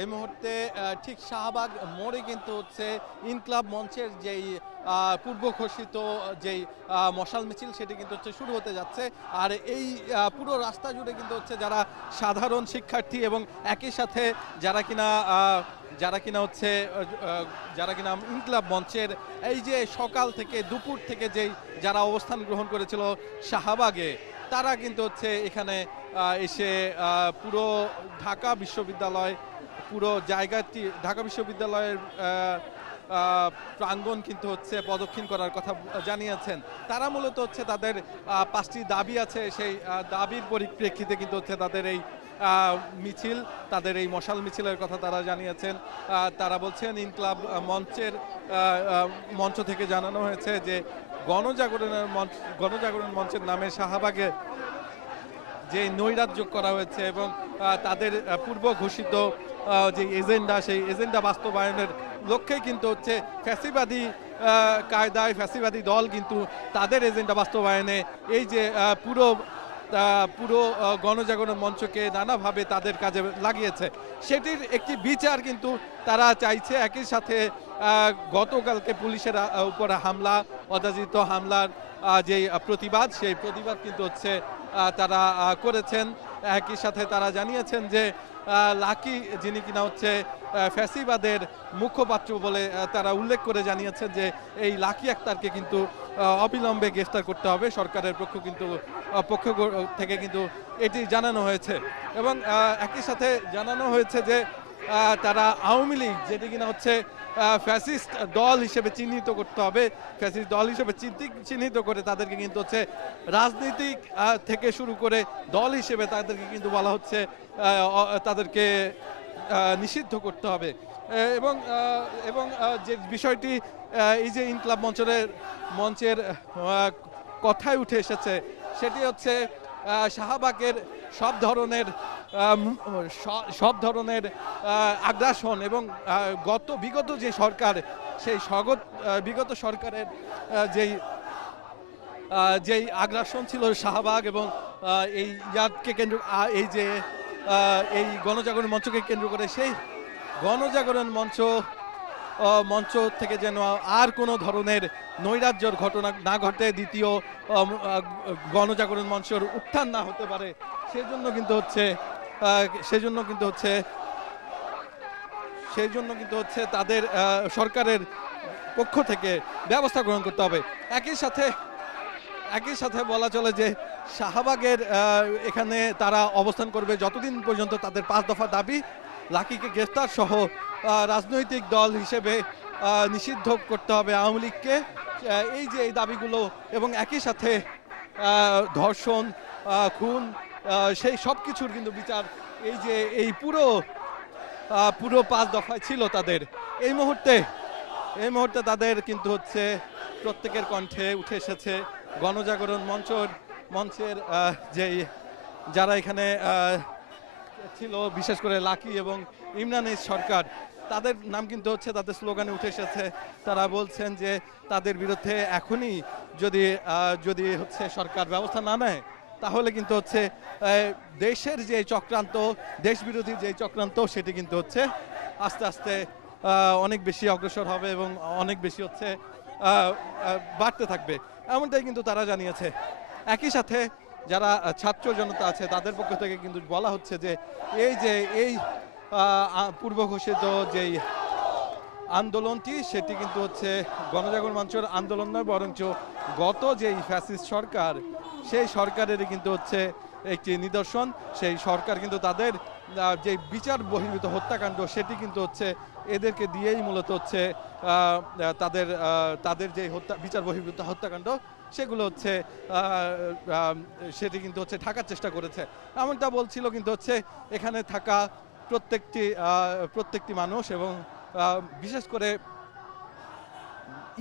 এই মুহূর্তে ঠিক শাহবাগ মোড়ে কিন্তু হচ্ছে ইনকলাব মঞ্চের যেই পূর্ব ঘোষিত যেই মশাল মিছিল সেটি কিন্তু হচ্ছে শুরু হতে যাচ্ছে। আর এই পুরো রাস্তা জুড়ে কিন্তু হচ্ছে যারা সাধারণ শিক্ষার্থী এবং একই সাথে যারা কিনা যারা কিনা হচ্ছে যারা কিনা ইনকলাব মঞ্চের এই যে সকাল থেকে দুপুর থেকে যেই যারা অবস্থান গ্রহণ করেছিল শাহবাগে, তারা কিন্তু হচ্ছে এখানে এসে পুরো ঢাকা বিশ্ববিদ্যালয় পুরো জায়গাটি ঢাকা বিশ্ববিদ্যালয়ের প্রাঙ্গণ কিন্তু হচ্ছে প্রদক্ষিণ করার কথা জানিয়েছেন। তারা মূলত হচ্ছে তাদের 5টি দাবি আছে, সেই দাবির পরিপ্রেক্ষিতে কিন্তু হচ্ছে তাদের এই মিছিল, তাদের এই মশাল মিছিলের কথা তারা জানিয়েছেন। তারা বলছেন ইনকলাব মঞ্চ থেকে জানানো হয়েছে যে গণজাগরণ মঞ্চের নামে শাহবাগে যে নৈরাজ্য করা হয়েছে এবং তাদের পূর্ব ঘোষিত যে এজেন্ডা, সেই এজেন্ডা বাস্তবায়নের লক্ষ্যে কিন্তু হচ্ছে ফ্যাসিবাদী কায়দায় ফ্যাসিবাদী দল কিন্তু তাদের এজেন্ডা বাস্তবায়নে এই যে পুরো গণজাগরণ মঞ্চকে নানাভাবে তাদের কাজে লাগিয়েছে, সেটির একটি বিচার কিন্তু তারা চাইছে। একই সাথে গতকালকে পুলিশের উপর হামলা, অযাচিত হামলার যে প্রতিবাদ, সেই প্রতিবাদ কিন্তু হচ্ছে তারা করেছেন। একই সাথে তারা জানিয়েছেন যে লাকি যিনি কিনা হচ্ছে ফ্যাসিবাদের মুখপাত্র বলে তারা উল্লেখ করে জানিয়েছেন যে এই লাকি আক্তারকে কিন্তু অবিলম্বে গ্রেফতার করতে হবে। সরকারের পক্ষ থেকে কিন্তু এটি জানানো হয়েছে এবং একই সাথে জানানো হয়েছে যে তারা আওয়ামী লীগ যেটি কিনা হচ্ছে ফ্যাসিস্ট দল হিসেবে চিহ্নিত করতে হবে, ফ্যাসিস্ট দল হিসেবে চিহ্নিত করে তাদেরকে কিন্তু হচ্ছে রাজনৈতিক থেকে শুরু করে দল হিসেবে তাদেরকে কিন্তু বলা হচ্ছে তাদেরকে নিষিদ্ধ করতে হবে। এবং এবং যে বিষয়টি এই যে ইনকলাব মঞ্চের কথায় উঠে এসেছে সেটি হচ্ছে শাহবাগের সব ধরনের আগ্রাসন এবং বিগত যে সরকার, সেই বিগত সরকারের যেই আগ্রাসন ছিল শাহবাগ এবং এই ইয়াদকে কেন্দ্র এই যে এই গণজাগরণ মঞ্চকে কেন্দ্র করে, সেই গণজাগরণ মঞ্চ থেকে যেন আর কোনো ধরনের নৈরাজ্যর ঘটনা না ঘটে, দ্বিতীয় গণজাগরণ মঞ্চের উত্থান না হতে পারে, সেজন্য কিন্তু হচ্ছে তাদের সরকারের পক্ষ থেকে ব্যবস্থা গ্রহণ করতে হবে। একই সাথে বলা চলে যে শাহবাগের এখানে তারা অবস্থান করবে যতদিন পর্যন্ত তাদের 5 দফা দাবি, লাকিকে গ্রেফতার সহ রাজনৈতিক দল হিসেবে নিষিদ্ধ করতে হবে আওয়ামী লীগকে, এই যে এই দাবিগুলো এবং একই সাথে ধর্ষণ, খুন, সেই সব কিছুর কিন্তু বিচার এই যে এই পুরো 5 দফায় ছিল তাদের। এই মুহূর্তে তাদের কিন্তু হচ্ছে প্রত্যেকের কণ্ঠে উঠে এসেছে গণজাগরণ মঞ্চের যেই যারা এখানে ছিল, বিশেষ করে লাকি এবং ইমরান সরকার, তাদের নাম কিন্তু হচ্ছে তাদের স্লোগানে উঠে এসেছে। তারা বলছেন যে তাদের বিরুদ্ধে এখনই যদি হচ্ছে সরকার ব্যবস্থা না নেয়, তাহলে কিন্তু হচ্ছে দেশের যে চক্রান্ত, দেশ বিরোধী যে চক্রান্ত, সেটি কিন্তু হচ্ছে আস্তে আস্তে অনেক বেশি অগ্রসর হবে এবং অনেক বেশি হচ্ছে বাড়তে থাকবে, এমনটাই কিন্তু তারা জানিয়েছে। একই সাথে যারা ছাত্র জনতা আছে তাদের পক্ষ থেকে কিন্তু বলা হচ্ছে যে এই পূর্ব ঘোষিত যেই আন্দোলনটি, সেটি কিন্তু হচ্ছে গণজাগরণ মঞ্চের আন্দোলন নয়, বরঞ্চ গত যেই ফ্যাসিস্ট সরকার, সেই সরকারেরই কিন্তু হচ্ছে একটি নিদর্শন। সেই সরকার কিন্তু তাদের যে বিচার বহির্ভূত হত্যাকাণ্ড, সেটি কিন্তু হচ্ছে এদেরকে দিয়েই মূলত হচ্ছে তাদের যে বিচার বহির্ভূত হত্যাকাণ্ড, সেগুলো হচ্ছে সেটি কিন্তু হচ্ছে ঢাকার চেষ্টা করেছে, এমনটা বলছিল কিন্তু হচ্ছে এখানে থাকা প্রত্যেকটি মানুষ। এবং বিশেষ করে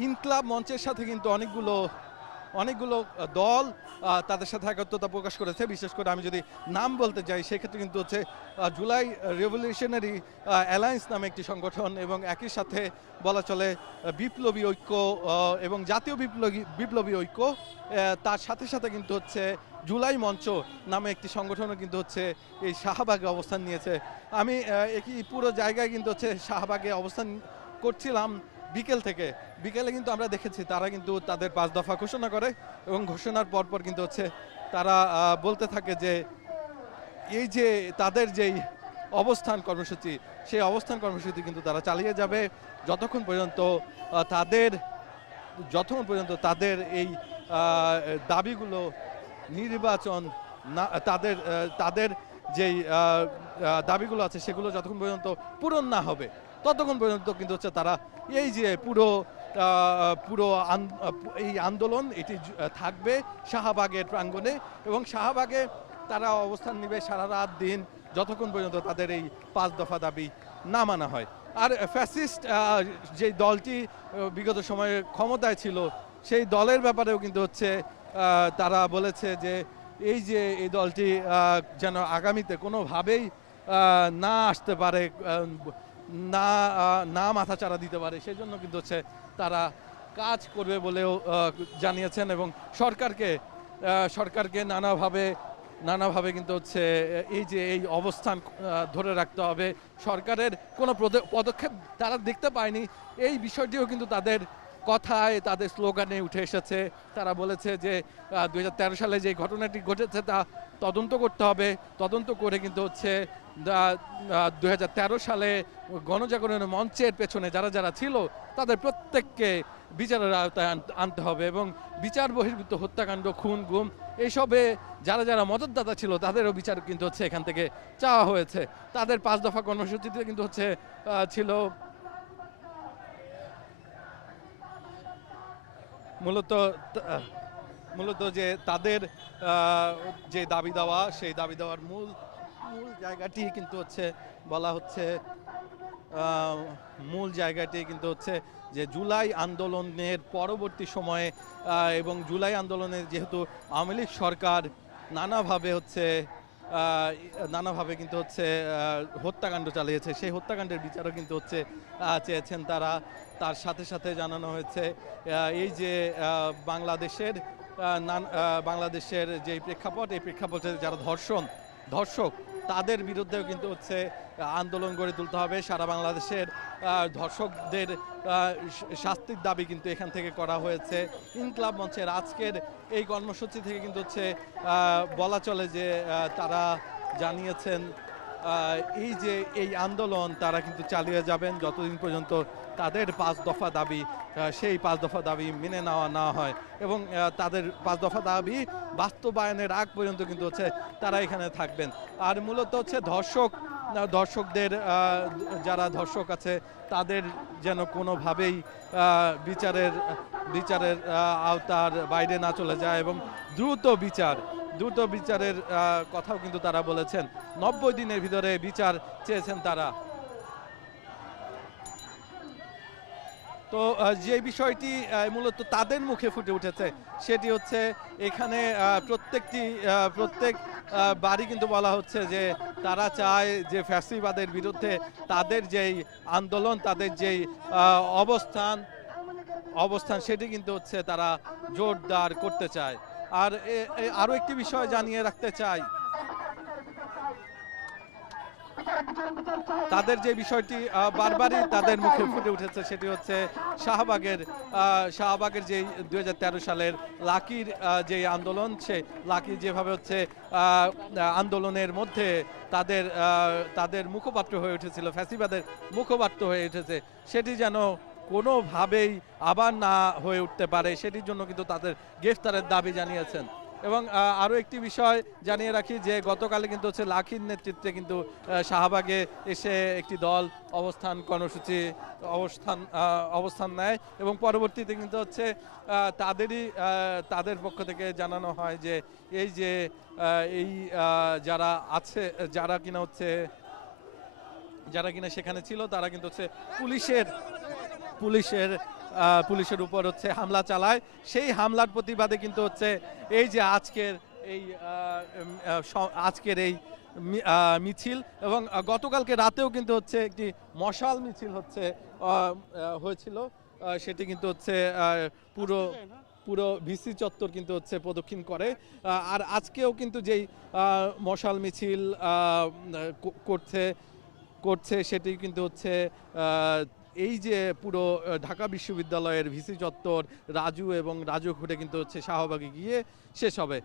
ইনকলাব মঞ্চের সাথে কিন্তু অনেকগুলো দল তাদের সাথে একত্রতা প্রকাশ করেছে। বিশেষ করে আমি যদি নাম বলতে যাই, সেক্ষেত্রে কিন্তু হচ্ছে জুলাই রেভলিউশনারি অ্যালায়েন্স নামে একটি সংগঠন, এবং একই সাথে বলা চলে বিপ্লবী ঐক্য এবং জাতীয় বিপ্লবী ঐক্য, তার সাথে সাথে কিন্তু হচ্ছে জুলাই মঞ্চ নামে একটি সংগঠনও কিন্তু হচ্ছে এই শাহবাগে অবস্থান নিয়েছে। আমি একই পুরো জায়গায় কিন্তু হচ্ছে শাহবাগে অবস্থান করছিলাম বিকেলে কিন্তু আমরা দেখেছি তারা কিন্তু তাদের 5 দফা ঘোষণা করে এবং ঘোষণার পর কিন্তু হচ্ছে তারা বলতে থাকে যে এই যে তাদের যেই অবস্থান কর্মসূচি, সেই অবস্থান কর্মসূচি কিন্তু তারা চালিয়ে যাবে যতক্ষণ পর্যন্ত তাদের এই দাবিগুলো নির্বাচন না, তাদের যেই দাবিগুলো আছে সেগুলো যতক্ষণ পর্যন্ত পূরণ না হবে ততক্ষণ পর্যন্ত কিন্তু হচ্ছে তারা এই যে পুরো এই আন্দোলন এটি থাকবে শাহবাগের প্রাঙ্গণে এবং শাহবাগে তারা অবস্থান নেবে সারা রাত দিন যতক্ষণ পর্যন্ত তাদের এই 5 দফা দাবি না মানা হয়। আর ফ্যাসিস্ট যে দলটি বিগত সময়ে ক্ষমতায় ছিল সেই দলের ব্যাপারেও কিন্তু হচ্ছে তারা বলেছে যে এই দলটি যেন আগামীতে কোনোভাবেই না আসতে পারে, না মাথাচাড়া দিতে পারে, সেই জন্য কিন্তু হচ্ছে তারা কাজ করবে বলেও জানিয়েছেন এবং সরকারকে নানাভাবে কিন্তু হচ্ছে এই অবস্থান ধরে রাখতে হবে। সরকারের কোনো পদক্ষেপ তারা দেখতে পায়নি, এই বিষয়টিও কিন্তু তাদের কথায় তাদের স্লোগানে উঠে এসেছে। তারা বলেছে যে 2013 সালে যে ঘটনাটি ঘটেছে তা তদন্ত করতে হবে, তদন্ত করে কিন্তু হচ্ছে 2013 সালে গণজাগরণের মঞ্চের পেছনে যারা ছিল তাদের প্রত্যেককে বিচারের আওতায় আনতে হবে এবং বিচার বহির্ভূত হত্যাকাণ্ড, খুন, গুম এইসবে যারা মদতদাতা ছিল তাদেরও বিচার কিন্তু হচ্ছে এখান থেকে চাওয়া হয়েছে। তাদের 5 দফা কর্মসূচিতে কিন্তু হচ্ছে ছিল মূলত যে তাদের যে দাবি দেওয়া, সেই দাবি দেওয়ার মূল জায়গাটি কিন্তু হচ্ছে বলা হচ্ছে যে জুলাই আন্দোলনের পরবর্তী সময়ে এবং জুলাই আন্দোলনে যেহেতু আওয়ামী লীগ সরকার নানাভাবে কিন্তু হচ্ছে হত্যাকাণ্ড চালিয়েছে, সেই হত্যাকাণ্ডের বিচারও কিন্তু হচ্ছে চেয়েছেন তারা। তার সাথে জানানো হয়েছে এই যে বাংলাদেশের যে প্রেক্ষাপট, এই প্রেক্ষাপটে যারা ধর্ষক তাদের বিরুদ্ধেও কিন্তু হচ্ছে আন্দোলন গড়ে তুলতে হবে। সারা বাংলাদেশের ধর্ষকদের শাস্তির দাবি কিন্তু এখান থেকে করা হয়েছে। ইনকলাব মঞ্চের আজকের এই কর্মসূচি থেকে কিন্তু হচ্ছে বলা চলে যে তারা জানিয়েছেন এই আন্দোলন তারা কিন্তু চালিয়ে যাবেন যতদিন পর্যন্ত তাদের 5 দফা দাবি, সেই 5 দফা দাবি মেনে নেওয়া না হয় এবং তাদের 5 দফা দাবি বাস্তবায়নের আগ পর্যন্ত কিন্তু হচ্ছে তারা এখানে থাকবেন। আর মূলত হচ্ছে দর্শকদের যারা ধর্ষক আছে তাদের যেন কোনোভাবেই বিচারের আওতার বাইরে না চলে যায় এবং দ্রুত বিচারের কথাও কিন্তু তারা বলেছেন। 90 দিনের ভিতরে বিচার চেয়েছেন তারা। তো যে বিষয়টি মূলত তাদের মুখে ফুটে উঠেছে সেটি হচ্ছে এখানে প্রত্যেক বাড়ি কিন্তু বলা হচ্ছে যে তারা চায় যে ফ্যাসিবাদের বিরুদ্ধে তাদের যেই আন্দোলন, তাদের যেই অবস্থান সেটি কিন্তু হচ্ছে তারা জোরদার করতে চায়। আর আরো একটি বিষয় জানিয়ে রাখতে চাই, তাদের যে বিষয়টি বারবারই তাদের মুখে ফুটে উঠেছে সেটি হচ্ছে শাহবাগের যে 2013 সালের লাকির যে আন্দোলন, সে লাকির যেভাবে হচ্ছে আন্দোলনের মধ্যে তাদের মুখপাত্র হয়ে উঠেছিল, ফ্যাসিবাদের মুখপাত্র হয়ে উঠেছে, সেটি যেন কোনোভাবেই আবার না হয়ে উঠতে পারে, সেটির জন্য কিন্তু তাদের গ্রেফতারের দাবি জানিয়েছেন। এবং আরও একটি বিষয় জানিয়ে রাখি যে গতকালে কিন্তু হচ্ছে লাখির নেতৃত্বে কিন্তু শাহবাগে এসে একটি দল অবস্থান নেয় এবং পরবর্তীতে কিন্তু হচ্ছে তাদের পক্ষ থেকে জানানো হয় যে যারা কিনা সেখানে ছিল তারা কিন্তু হচ্ছে পুলিশের উপর হচ্ছে হামলা চালায়। সেই হামলার প্রতিবাদে কিন্তু হচ্ছে এই যে আজকের এই মিছিল এবং গতকালকে রাতেও কিন্তু হচ্ছে একটি মশাল মিছিল হয়েছিল, সেটি কিন্তু হচ্ছে পুরো পুরো ভিসি চত্বর কিন্তু হচ্ছে প্রদক্ষিণ করে। আর আজকেও কিন্তু যেই মশাল মিছিল করছে করছে সেটি কিন্তু হচ্ছে এই যে পুরো ঢাকা বিশ্ববিদ্যালয়ের ভিসি চত্বর এবং রাজু ঘুরে কিন্তু হচ্ছে শাহবাগে গিয়ে শেষ হবে।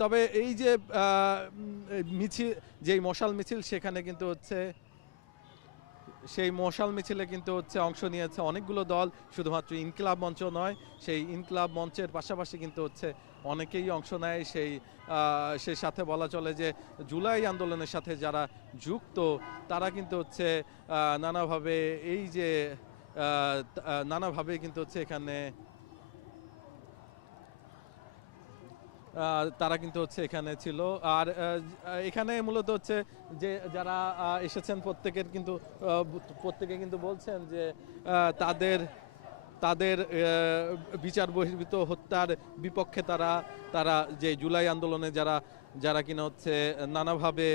তবে এই যে মিছিল, যেই মশাল মিছিল, সেখানে কিন্তু হচ্ছে সেই মশাল মিছিলে কিন্তু হচ্ছে অংশ নিয়েছে অনেকগুলো দল, শুধুমাত্র ইনকিলাব মঞ্চ নয়, সেই ইনকিলাব মঞ্চের পাশাপাশি কিন্তু হচ্ছে অনেকেই অংশ নেয়। সেই সাথে বলা চলে যে জুলাই আন্দোলনের সাথে যারা যুক্ত তারা কিন্তু হচ্ছে নানাভাবে এই যে নানাভাবে কিন্তু হচ্ছে এখানে তারা কিন্তু হচ্ছে এখানে ছিল। আর এখানে মূলত হচ্ছে যে যারা এসেছেন প্রত্যেকে কিন্তু বলছেন যে তাদের তাদের বিচার বহির্ভূত হত্যার বিপক্ষে তারা যে জুলাই আন্দোলনে যারা কিনা হচ্ছে নানাভাবে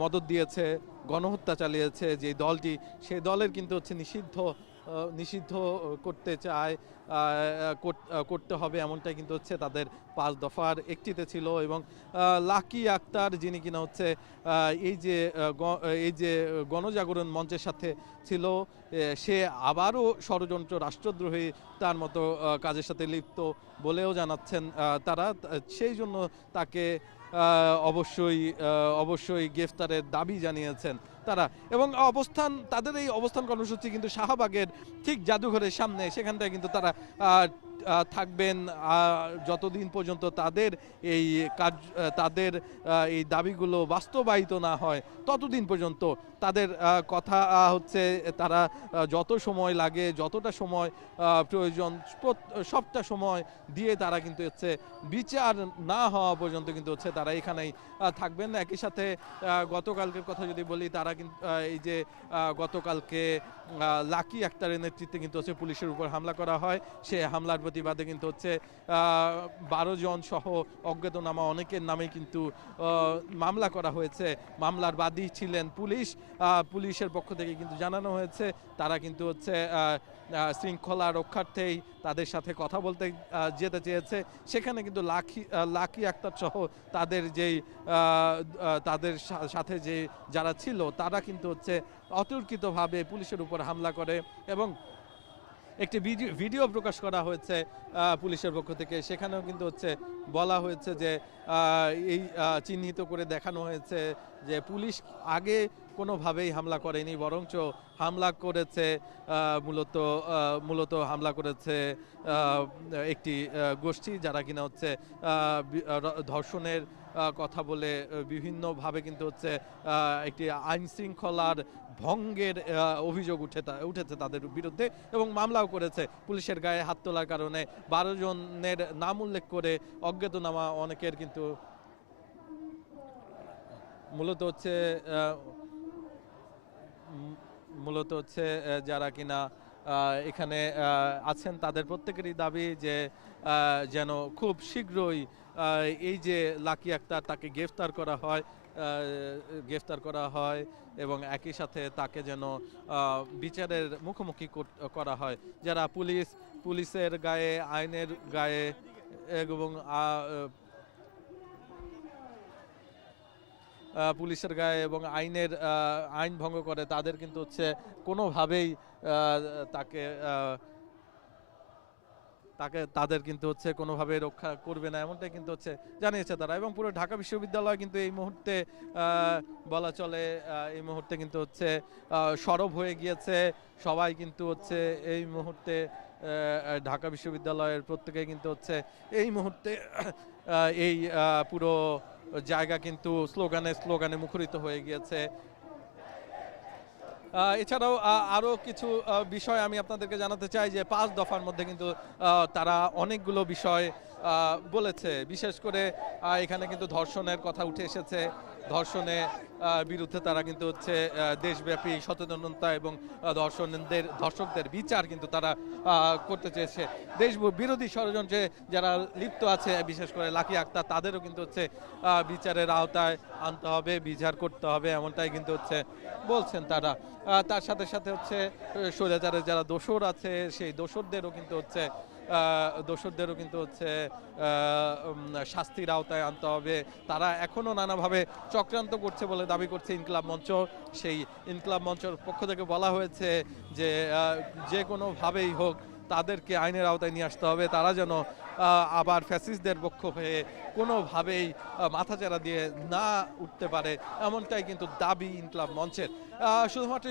মদদ দিয়েছে, গণহত্যা চালিয়েছে যে দলটি, সেই দলের কিন্তু হচ্ছে নিষিদ্ধ করতে চায়, করতে হবে, এমনটাই কিন্তু হচ্ছে তাদের 5 দফার একটিতে ছিল। এবং লাকি আক্তার, যিনি কিনা হচ্ছে এই যে গণজাগরণ মঞ্চের সাথে ছিল, সে আবারও ষড়যন্ত্র, রাষ্ট্রদ্রোহী তার মতো কাজের সাথে লিপ্ত বলেও জানাচ্ছেন তারা। সেই জন্য তাকে অবশ্যই গ্রেফতারের দাবি জানিয়েছেন তারা। এবং তাদের এই অবস্থান কর্মসূচি কিন্তু শাহবাগের ঠিক জাদুঘরের সামনে, সেখানটায় কিন্তু তারা থাকবেন যতদিন পর্যন্ত তাদের এই দাবিগুলো বাস্তবায়িত না হয়, ততদিন পর্যন্ত তাদের কথা হচ্ছে তারা যত সময় লাগে, যতটা সময় প্রয়োজন, সবটা সময় দিয়ে তারা কিন্তু হচ্ছে বিচার না হওয়া পর্যন্ত কিন্তু হচ্ছে তারা এখানেই থাকবেন। একই সাথে গতকালকের কথা যদি বলি, তারা কিন্তু এই যে গতকালকে লাকি আক্তারের নেতৃত্বে কিন্তু হচ্ছে পুলিশের উপর হামলা করা হয়। সে হামলার প্রতিবাদে কিন্তু হচ্ছে 12 জন সহ অজ্ঞাতনামা অনেকের নামে কিন্তু মামলা করা হয়েছে। মামলার বাদী ছিলেন পুলিশের পক্ষ থেকে কিন্তু জানানো হয়েছে তারা কিন্তু হচ্ছে শৃঙ্খলা রক্ষার্থেই তাদের সাথে কথা বলতে যেতে চেয়েছে। সেখানে কিন্তু লাকি আক্তার সহ তাদের সাথে যারা ছিল তারা কিন্তু হচ্ছে অতর্কিতভাবে পুলিশের উপর হামলা করে এবং একটি ভিডিও প্রকাশ করা হয়েছে পুলিশের পক্ষ থেকে। সেখানেও কিন্তু হচ্ছে বলা হয়েছে যে এই চিহ্নিত করে দেখানো হয়েছে যে পুলিশ আগে কোনোভাবেই হামলা করেনি, বরঞ্চ হামলা করেছে মূলত হামলা করেছে একটি গোষ্ঠী, যারা কিনা হচ্ছে ধর্ষণের কথা বলে বিভিন্নভাবে কিন্তু হচ্ছে একটি আইন শৃঙ্খলার ভঙ্গের অভিযোগ উঠেছে তাদের বিরুদ্ধে এবং মামলাও করেছে। পুলিশের গায়ে হাত তোলার কারণে 12 জনের নাম উল্লেখ করে অজ্ঞাতনামা অনেকের কিন্তু মূলত হচ্ছে যারা কিনা এখানে আছেন তাদের প্রত্যেকেরই দাবি যে যেন খুব শীঘ্রই এই যে লাকি আক্তার, তাকে গ্রেফতার করা হয় এবং একই সাথে তাকে যেন বিচারের মুখোমুখি করা হয়। যারা পুলিশের গায়ে, আইনের গায়ে এবং পুলিশের গায়ে এবং আইন ভঙ্গ করে, তাদের কিন্তু হচ্ছে কোনোভাবেই তাদের কিন্তু হচ্ছে কোনোভাবে রক্ষা করবে না, এমনটাই কিন্তু হচ্ছে জানিয়েছে তারা। এবং পুরো ঢাকা বিশ্ববিদ্যালয় কিন্তু এই মুহূর্তে বলা চলে এই মুহূর্তে কিন্তু হচ্ছে সরব হয়ে গিয়েছে। সবাই কিন্তু হচ্ছে এই মুহূর্তে ঢাকা বিশ্ববিদ্যালয়ের প্রত্যেকে কিন্তু হচ্ছে এই মুহূর্তে এই পুরো জায়গা কিন্তু স্লোগানে মুখরিত হয়ে গিয়েছে। এছাড়াও আরও কিছু বিষয় আমি আপনাদেরকে জানাতে চাই যে 5 দফার মধ্যে কিন্তু তারা অনেকগুলো বিষয় বলেছে। বিশেষ করে এখানে কিন্তু ধর্ষণের কথা উঠে এসেছে। ধর্ষণের বিরুদ্ধে তারা কিন্তু হচ্ছে দেশব্যাপী সচেতনতা এবং ধর্ষকদের বিচার কিন্তু তারা করতে চেয়েছে। দেশ বিরোধী ষড়যন্ত্রে যারা লিপ্ত আছে, বিশেষ করে লাকি আক্তার, তাদেরও কিন্তু হচ্ছে বিচারের আওতায় আনতে হবে, বিচার করতে হবে, এমনটাই কিন্তু হচ্ছে বলছেন তারা। তার সাথে সাথে হচ্ছে স্বৈরাচারের যারা দোসর আছে, সেই দোসরদেরও কিন্তু হচ্ছে দোসরদেরও কিন্তু হচ্ছে শাস্তির আওতায় আনতে হবে। তারা এখনো নানাভাবে চক্রান্ত করছে বলে দাবি করছে ইনকিলাব মঞ্চ। সেই ইনকিলাব মঞ্চের পক্ষ থেকে বলা হয়েছে যে যে কোনোভাবেই হোক তাদেরকে আইনের আওতায় নিয়ে আসতে হবে। তারা যেন আবার ফ্যাসিস্টদের পক্ষ হয়ে কোনোভাবেই মাথাচাড়া দিয়ে না উঠতে পারে, এমনটাই কিন্তু দাবি ইনকিলাব মঞ্চের। শুধুমাত্র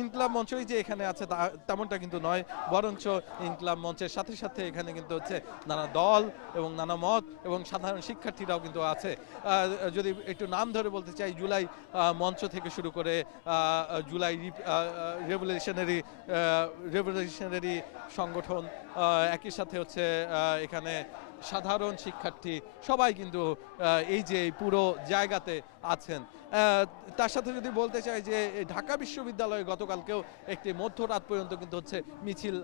ইনকিলাব মঞ্চই যে এখানে আছে তেমনটা কিন্তু নয়, বরঞ্চ ইনকিলাব মঞ্চের সাথে সাথে এখানে কিন্তু হচ্ছে নানা দল এবং নানা মত এবং সাধারণ শিক্ষার্থীরাও কিন্তু আছে। যদি একটু নাম ধরে বলতে চাই, জুলাই মঞ্চ থেকে শুরু করে জুলাই রেভলিউশনারি সংগঠন, একই সাথে হচ্ছে এখানে সাধারণ শিক্ষার্থী, সবাই কিন্তু এই যে পুরো জায়গাতে আছেন। তার সাথে যদি বলতে চাই যে ঢাকা বিশ্ববিদ্যালয়ে গতকালকেও একটি মধ্যরাত পর্যন্ত কিন্তু হচ্ছে মিছিল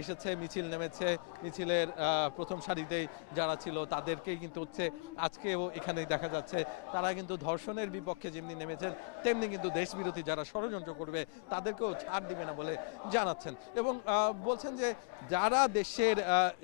এসেছে, মিছিল নেমেছে। মিছিলের প্রথম সারিতেই যারা ছিল তাদেরকেই কিন্তু হচ্ছে আজকেও এখানেই দেখা যাচ্ছে। তারা কিন্তু ধর্ষণের বিপক্ষে যেমনি নেমেছেন, তেমনি কিন্তু দেশবিরোধী যারা ষড়যন্ত্র করবে তাদেরকেও ছাড় দিবে না বলে জানাচ্ছেন। এবং বলছেন যে যারা দেশের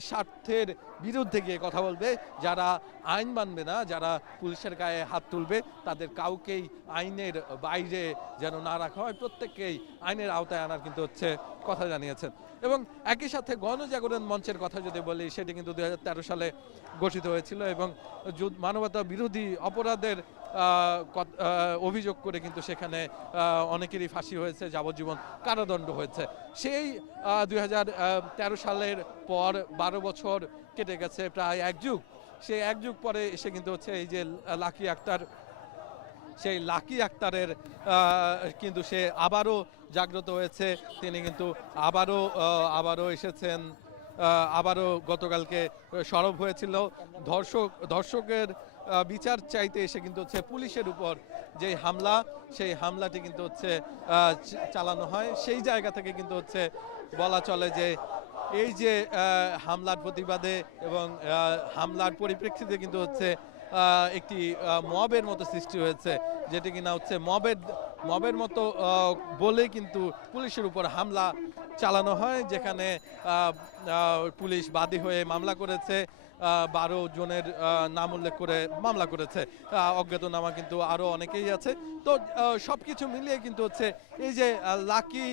স্বার্থের বিরুদ্ধে গিয়ে কথা বলবে, যারা আইন মানবে না, যারা পুলিশের গায়ে হাত তুলবে, তাদের কাউকেই আইনের বাইরে যেন না রাখা হয়, প্রত্যেককেই আইনের আওতায় আনার কিন্তু হচ্ছে কথা জানিয়েছেন। এবং একই সাথে গণজাগরণ মঞ্চের কথা যদি বলি, সেটি কিন্তু 2013 সালে গঠিত হয়েছিল এবং মানবতা বিরোধী অপরাধের অভিযোগ করে কিন্তু সেখানে অনেকেরই ফাঁসি হয়েছে, যাবজ্জীবন কারাদণ্ড হয়েছে। সেই 2013 সালের পর 12 বছর কেটে গেছে, প্রায় এক যুগ। সেই এক যুগ পরে এসে কিন্তু হচ্ছে এই যে লাকি আক্তার, সেই লাকি আক্তারের কিন্তু সে আবারও জাগ্রত হয়েছে। তিনি কিন্তু আবারও এসেছেন, আবারও গতকালকে সরব হয়েছিল। ধর্ষকের বিচার চাইতে এসে কিন্তু হচ্ছে পুলিশের উপর যে হামলা, সেই হামলাটি কিন্তু হচ্ছে চালানো হয়। সেই জায়গা থেকে কিন্তু হচ্ছে বলা চলে যে এই যে হামলার প্রতিবাদে এবং হামলার পরিপ্রেক্ষিতে কিন্তু হচ্ছে একটি মবের মতো সৃষ্টি হয়েছে, যেটি কিনা হচ্ছে মবের মতো বলে কিন্তু পুলিশের উপর হামলা চালানো হয়, যেখানে পুলিশ বাদী হয়ে মামলা করেছে। 12 জনের নাম উল্লেখ করে মামলা করেছে, অজ্ঞাতনামা কিন্তু আরো অনেকেই আছে। তো সবকিছু মিলিয়ে কিন্তু হচ্ছে এই যে লাকি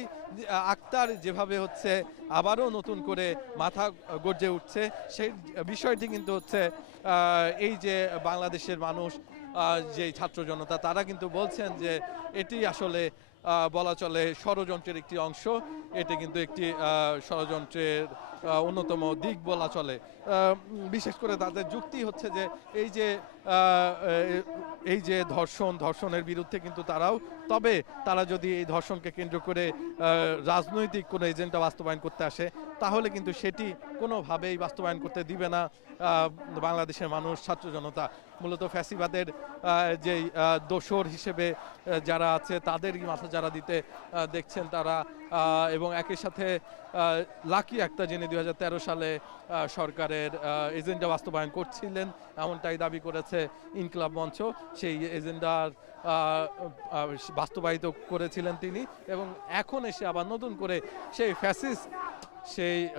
আক্তার যেভাবে হচ্ছে আবারও নতুন করে মাথা গর্জে উঠছে, সেই বিষয়টি কিন্তু হচ্ছে এই যে বাংলাদেশের মানুষ, যে ছাত্র জনতা, তারা কিন্তু বলছেন যে এটি আসলে বলা চলে ষড়যন্ত্রের একটি অংশ। এটি কিন্তু একটি ষড়যন্ত্রের অন্যতম দিক বলা চলে। বিশেষ করে তাদের যুক্তি হচ্ছে যে এই যে ধর্ষণের বিরুদ্ধে কিন্তু তারাও, তবে তারা যদি এই ধর্ষণকে কেন্দ্র করে রাজনৈতিক কোনো এজেন্ডা বাস্তবায়ন করতে আসে, তাহলে কিন্তু সেটি কোনোভাবেই বাস্তবায়ন করতে দিবে না বাংলাদেশের মানুষ, ছাত্র জনতা। মূলত ফ্যাসিবাদের যেই দোসর হিসেবে যারা আছে তাদেরই মাথা যারা দিতে দেখছেন তারা। এবং একই সাথে লাকি আক্তার, যিনি 2013 সালে সরকারের এজেন্ডা বাস্তবায়ন করছিলেন, এমনটাই দাবি করেছে ইনকিলাব মঞ্চ। সেই এজেন্ডার বাস্তবায়িত করেছিলেন তিনি, এবং এখন এসে আবার নতুন করে সেই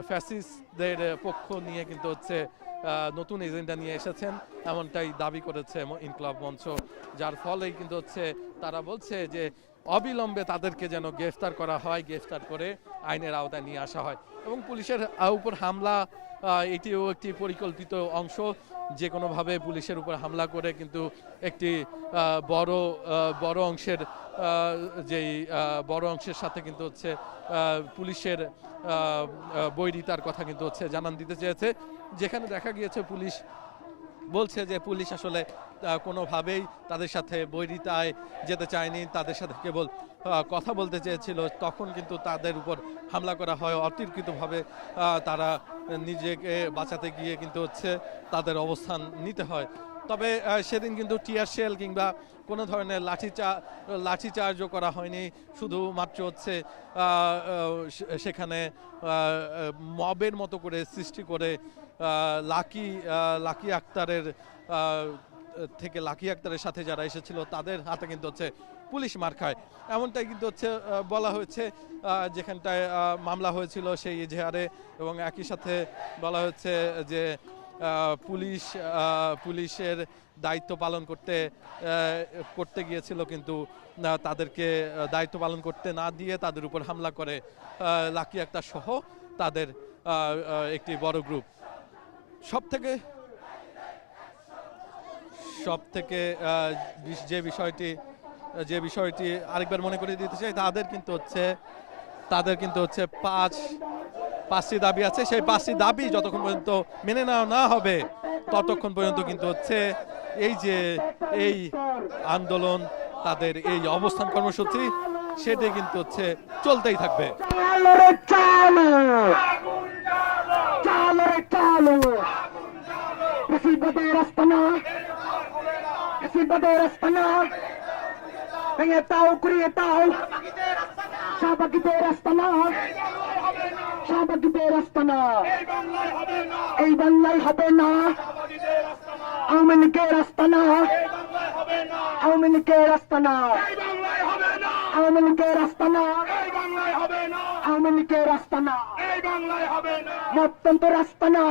ফ্যাসিস্টদের পক্ষ নিয়ে কিন্তু হচ্ছে নতুন এজেন্ডা নিয়ে এসেছেন, এমনটাই দাবি করেছে ইনকিলাব মঞ্চ। যার ফলেই কিন্তু হচ্ছে তারা বলছে যে অবিলম্বে তাদেরকে যেন গ্রেফতার করা হয়, গ্রেফতার করে আইনের আওতায় নিয়ে আসা হয়। এবং পুলিশের উপর হামলা, এটিও একটি পরিকল্পিত অংশ। যে কোনোভাবে পুলিশের উপর হামলা করে কিন্তু একটি বড় অংশের সাথে কিন্তু হচ্ছে পুলিশের বৈরিতার কথা কিন্তু হচ্ছে জানান দিতে চেয়েছে, যেখানে দেখা গিয়েছে পুলিশ বলছে যে পুলিশ আসলে কোনোভাবেই তাদের সাথে বৈরিতায় যেতে চায়নি, তাদের সাথে কেবল কথা বলতে চেয়েছিল। তখন কিন্তু তাদের উপর হামলা করা হয় অতর্কিতভাবে। তারা নিজেকে বাঁচাতে গিয়ে কিন্তু হচ্ছে তাদের অবস্থান নিতে হয়। তবে সেদিন কিন্তু টিয়ার শেল কিংবা কোনো ধরনের লাঠিচার্জও করা হয়নি, শুধুমাত্র হচ্ছে সেখানে মবের মতো করে সৃষ্টি করে লাকি আক্তারের সাথে যারা এসেছিল তাদের হাতে কিন্তু হচ্ছে পুলিশ মার খায়, এমনটাই কিন্তু হচ্ছে বলা হয়েছে যেখানটায় মামলা হয়েছিল সেই এজাহারে। এবং একই সাথে বলা হচ্ছে যে পুলিশের দায়িত্ব পালন করতে গিয়েছিল, কিন্তু তাদেরকে দায়িত্ব পালন করতে না দিয়ে তাদের উপর হামলা করে লাকি আক্তার সহ তাদের একটি বড় গ্রুপ। সব থেকে যে বিষয়টি আরেকবার মনে করে দিতে চাই, তাদের কিন্তু হচ্ছে পাঁচটি দাবি আছে। সেই 5টি দাবি যতক্ষণ পর্যন্ত মেনে নেওয়া না হবে ততক্ষণ পর্যন্ত কিন্তু হচ্ছে এই আন্দোলন, তাদের এই অবস্থান কর্মসূচি সেটি কিন্তু হচ্ছে চলতেই থাকবে। এই বাংলায় হবে না, আওয়ামী লীগের আস্তানা, আওয়ামী লীগের আস্তানা, আওয়ামী লীগের আস্তানা, আওয়ামী লীগের আস্তানা, মততন্ত্র আস্তানা,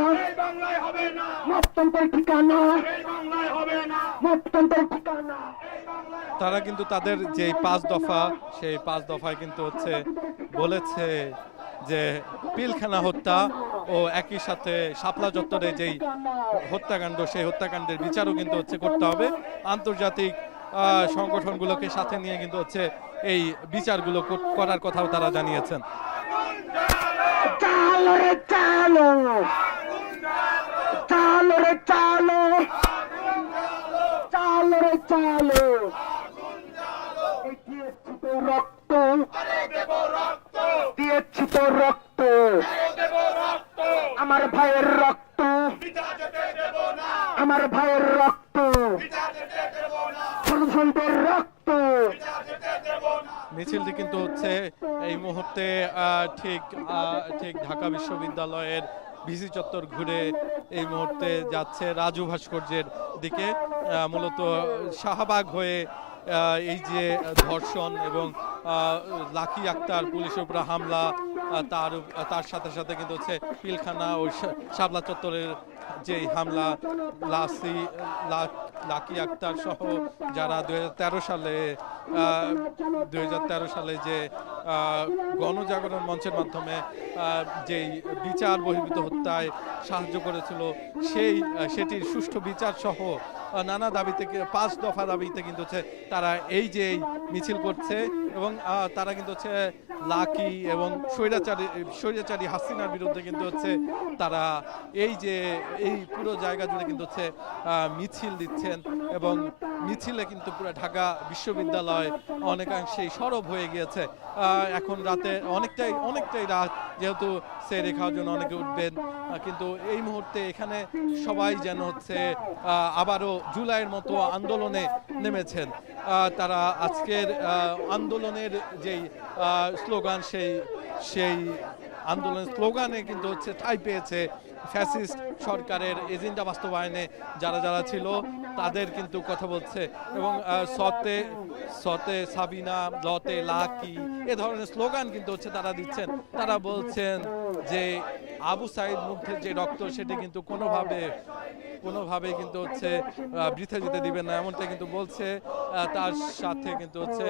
মততন্ত্রের ঠিকানা, মততন্ত্রের ঠিকানা। তারা কিন্তু তাদের যে 5 দফা, সেই 5 দফায় কিন্তু হচ্ছে বলেছে যে পিলখানা হত্যা ও একই সাথে শাপলা চত্বরে যেই হত্যাকাণ্ড, সেই হত্যাকাণ্ডের বিচারও কিন্তু হচ্ছে করতে হবে। আন্তর্জাতিক সংগঠনগুলোকে সাথে নিয়ে কিন্তু হচ্ছে এই বিচারগুলো করার কথাও তারা জানিয়েছেন। চালো রে চালো, চালো রে চালো, চালো রে চালো, দিয়েছি তো রক্ত, দিয়েছি তো রক্ত, আমার ভাইয়ের রক্ত, আমার ভাইয়ের রক্ত, ষড়যন্ত্রের রক্ত। মিছিলটি কিন্তু হচ্ছে এই মুহূর্তে ঠিক ঢাকা বিশ্ববিদ্যালয়ের ভিসি চত্বর ঘুরে এই মুহূর্তে যাচ্ছে রাজু ভাস্কর্যের দিকে। মূলত শাহবাগ হয়ে এই যে ধর্ষণ এবং লাকি আক্তার পুলিশের উপর হামলা, তার সাথে সাথে কিন্তু হচ্ছে পিলখানা ও শাপলা চত্বরের যে হামলা, লাকি আক্তার সহ যারা 2013 সালে যে গণজাগরণ মঞ্চের মাধ্যমে যেই বিচার বহির্ভূত হত্যায় সাহায্য করেছিল, সেটির সুষ্ঠু বিচার সহ নানা দাবিতে 5 দফা দাবিতে কিন্তু হচ্ছে তারা এই মিছিল করছে। এবং তারা কিন্তু হচ্ছে লাকি এবং স্বৈরাচারী হাসিনার বিরুদ্ধে কিন্তু হচ্ছে তারা এই পুরো জায়গা জুড়ে কিন্তু হচ্ছে মিছিল দিচ্ছেন। এবং মিছিলে কিন্তু পুরো ঢাকা বিশ্ববিদ্যালয় অনেকাংশেই সরব হয়ে গিয়েছে। এখন রাতে অনেকটাই রাত, যেহেতু সেরে খাওয়ার জন্য অনেকে উঠবেন, কিন্তু এই মুহূর্তে এখানে সবাই যেন হচ্ছে আবারও জুলাইয়ের মতো আন্দোলনে নেমেছেন। তারা আজকের আন্দোলনের যেই স্লোগান, সেই আন্দোলনের স্লোগানে কিন্তু হচ্ছে ঠাঁই পেয়েছে ফ্যাসিস্ট সরকারের এজেন্ডা বাস্তবায়নে যারা ছিল তাদের কিন্তু কথা বলছে। এবং সতে সাবিনা, লতে লাকি, এ ধরনের স্লোগান কিন্তু হচ্ছে তারা দিচ্ছেন। তারা বলছেন যে আবু সাইদ মুগ্ধের যে রক্ত, সেটি কিন্তু কোনোভাবে কিন্তু হচ্ছে বৃথা যেতে দিবেন না, এমনটা কিন্তু বলছে। তার সাথে কিন্তু হচ্ছে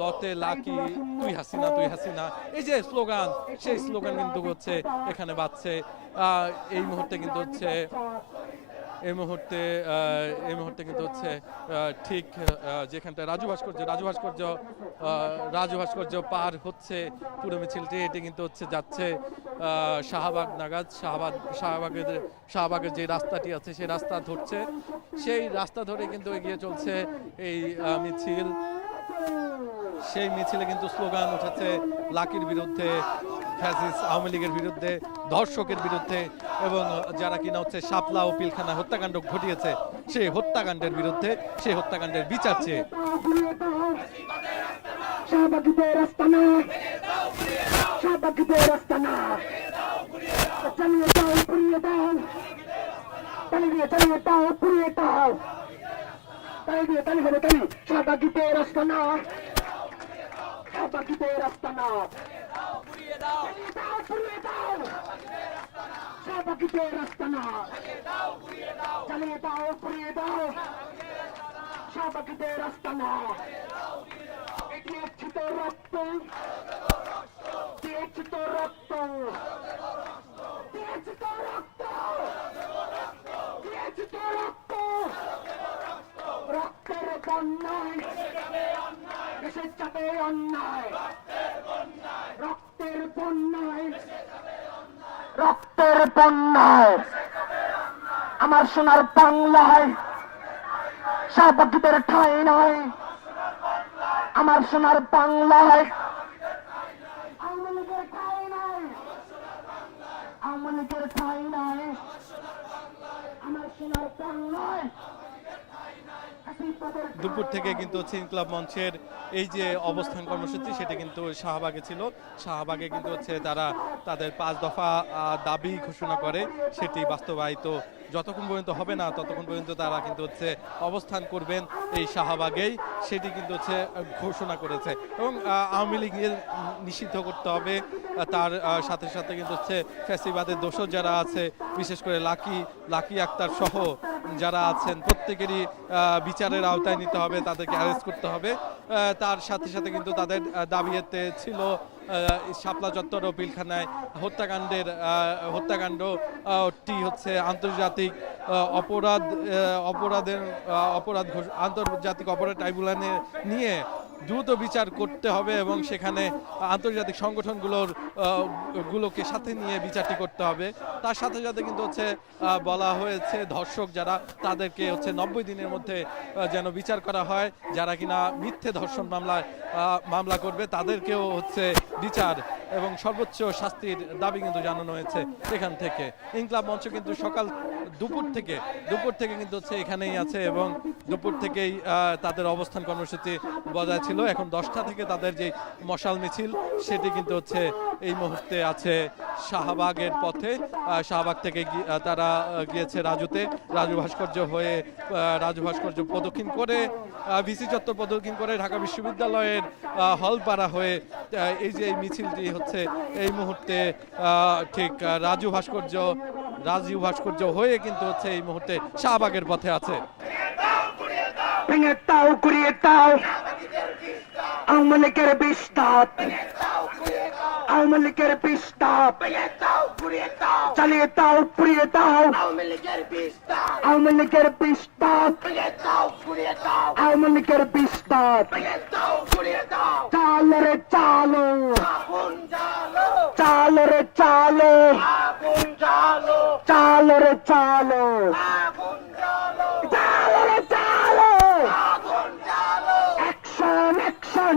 লতে লাকি, তুই হাসিনা, তুই হাসিনা, এই যে স্লোগান, সেই স্লোগান কিন্তু হচ্ছে এখানে বাজছে। এই মুহূর্তে কিন্তু হচ্ছে ঠিক যেখানটা রাজু ভাস্কর্য পার হচ্ছে পুরো মিছিলটি, এটি কিন্তু হচ্ছে যাচ্ছে শাহবাগ নাগাদ। শাহবাগের যে রাস্তাটি আছে সেই রাস্তা ধরছে, সেই রাস্তা ধরে কিন্তু এগিয়ে চলছে এই মিছিল। সেই মিছিলে কিন্তু স্লোগান উঠেছে লাকির বিরুদ্ধে, ফ্যাসিস্ট আওয়ামী লীগের বিরুদ্ধে, ধর্ষকের বিরুদ্ধে, এবং যারা কিনা হচ্ছে শাপলা ও পিলখানা হত্যাকাণ্ড ঘটিয়েছে সেই হত্যাকাণ্ডের বিরুদ্ধে, সেই হত্যাকাণ্ডের বিচার চেয়ে। তালি দিয়ে তালি হবে তালি শাহবাগীদের আস্তানা শাহবাগীদের আস্তানা পুড়িয়ে দাও শাহবাগীদের আস্তানা চালিয়ে দাও পুড়িয়ে দাও শাহবাগীদের আস্তানা দিয়েছি তো রক্ত দিয়েছি তো রক্ত দিয়েছি তো রক্ত দিয়েছি তো রক্ত রক্তের বন্যায় দেশে যাবে অন্যায় রক্তের বন্যায় রক্তের বন্যায় আমার সোনার বাংলায় শাহবাগীদের ঠাঁই নয় আমার সোনার বাংলায় আওয়ামী লীগের ঠাঁই নয় আওয়ামী লীগের ঠাঁই নয় আমার সোনার বাংলায় দুপুর থেকে কিন্তু হচ্ছে ইনকলাব মঞ্চের এই যে অবস্থান কর্মসূচি সেটা কিন্তু শাহবাগে ছিল। শাহবাগে কিন্তু হচ্ছে তারা তাদের 5 দফা দাবি ঘোষণা করে, সেটি বাস্তবায়িত যতক্ষণ পর্যন্ত হবে না ততক্ষণ পর্যন্ত তারা কিন্তু হচ্ছে অবস্থান করবেন এই শাহবাগেই, সেটি কিন্তু হচ্ছে ঘোষণা করেছে। এবং আওয়ামী লীগের নিষিদ্ধ করতে হবে, তার সাথে সাথে কিন্তু হচ্ছে ফ্যাসিবাদের দোষর যারা আছে, বিশেষ করে লাকি আক্তার সহ যারা আছেন প্রত্যেকেরই বিচারের আওতায় নিতে হবে, তাদেরকে অ্যারেস্ট করতে হবে। তার সাথে সাথে কিন্তু তাদের দাবিতে ছিল শাপলা চত্বর ও পিলখানায় হত্যাকাণ্ডটি হচ্ছে আন্তর্জাতিক আন্তর্জাতিক অপরাধ ট্রাইব্যুনালে নিয়ে দ্রুত বিচার করতে হবে এবং সেখানে আন্তর্জাতিক সংগঠনগুলোকে সাথে নিয়ে বিচারটি করতে হবে। তার সাথে সাথে কিন্তু হচ্ছে বলা হয়েছে ধর্ষক যারা, তাদেরকে হচ্ছে 90 দিনের মধ্যে যেন বিচার করা হয়। যারা কিনা মিথ্যে ধর্ষণ মামলা করবে তাদেরকেও হচ্ছে বিচার এবং সর্বোচ্চ শাস্তির দাবি কিন্তু জানানো হয়েছে এখান থেকে। ইনকলাব মঞ্চ কিন্তু দুপুর থেকে কিন্তু হচ্ছে এখানেই আছে এবং দুপুর থেকেই তাদের অবস্থান কর্মসূচি বজায় ছিল। এখন 10টা থেকে তাদের যে মশাল মিছিল সেটি কিন্তু হচ্ছে এই মুহূর্তে আছে শাহবাগের পথে। শাহবাগ থেকে তারা গিয়েছে রাজু ভাস্কর্য প্রদক্ষিণ করে, ভিসি চত্বর প্রদক্ষিণ করে ঢাকা বিশ্ববিদ্যালয়ের হলপাড়া হয়ে এই যে এই মিছিলটি হচ্ছে এই মুহূর্তে ঠিক রাজু ভাস্কর্য হয়ে কিন্তু হচ্ছে এই মুহূর্তে শাহবাগের পথে আছে। ভেঙে দাও ঘুরিয়ে দাও আওয়ামী লীগের বিস্তার আওয়ামী লীগের বিস্তার চালিয়ে দাও পুড়িয়ে দাও আওয়ামী লীগের বিস্তার আওয়ামী লীগের বিস্তার চালো রে চালো চালো রে চালো চালো রে চালো চালো রে চালো action action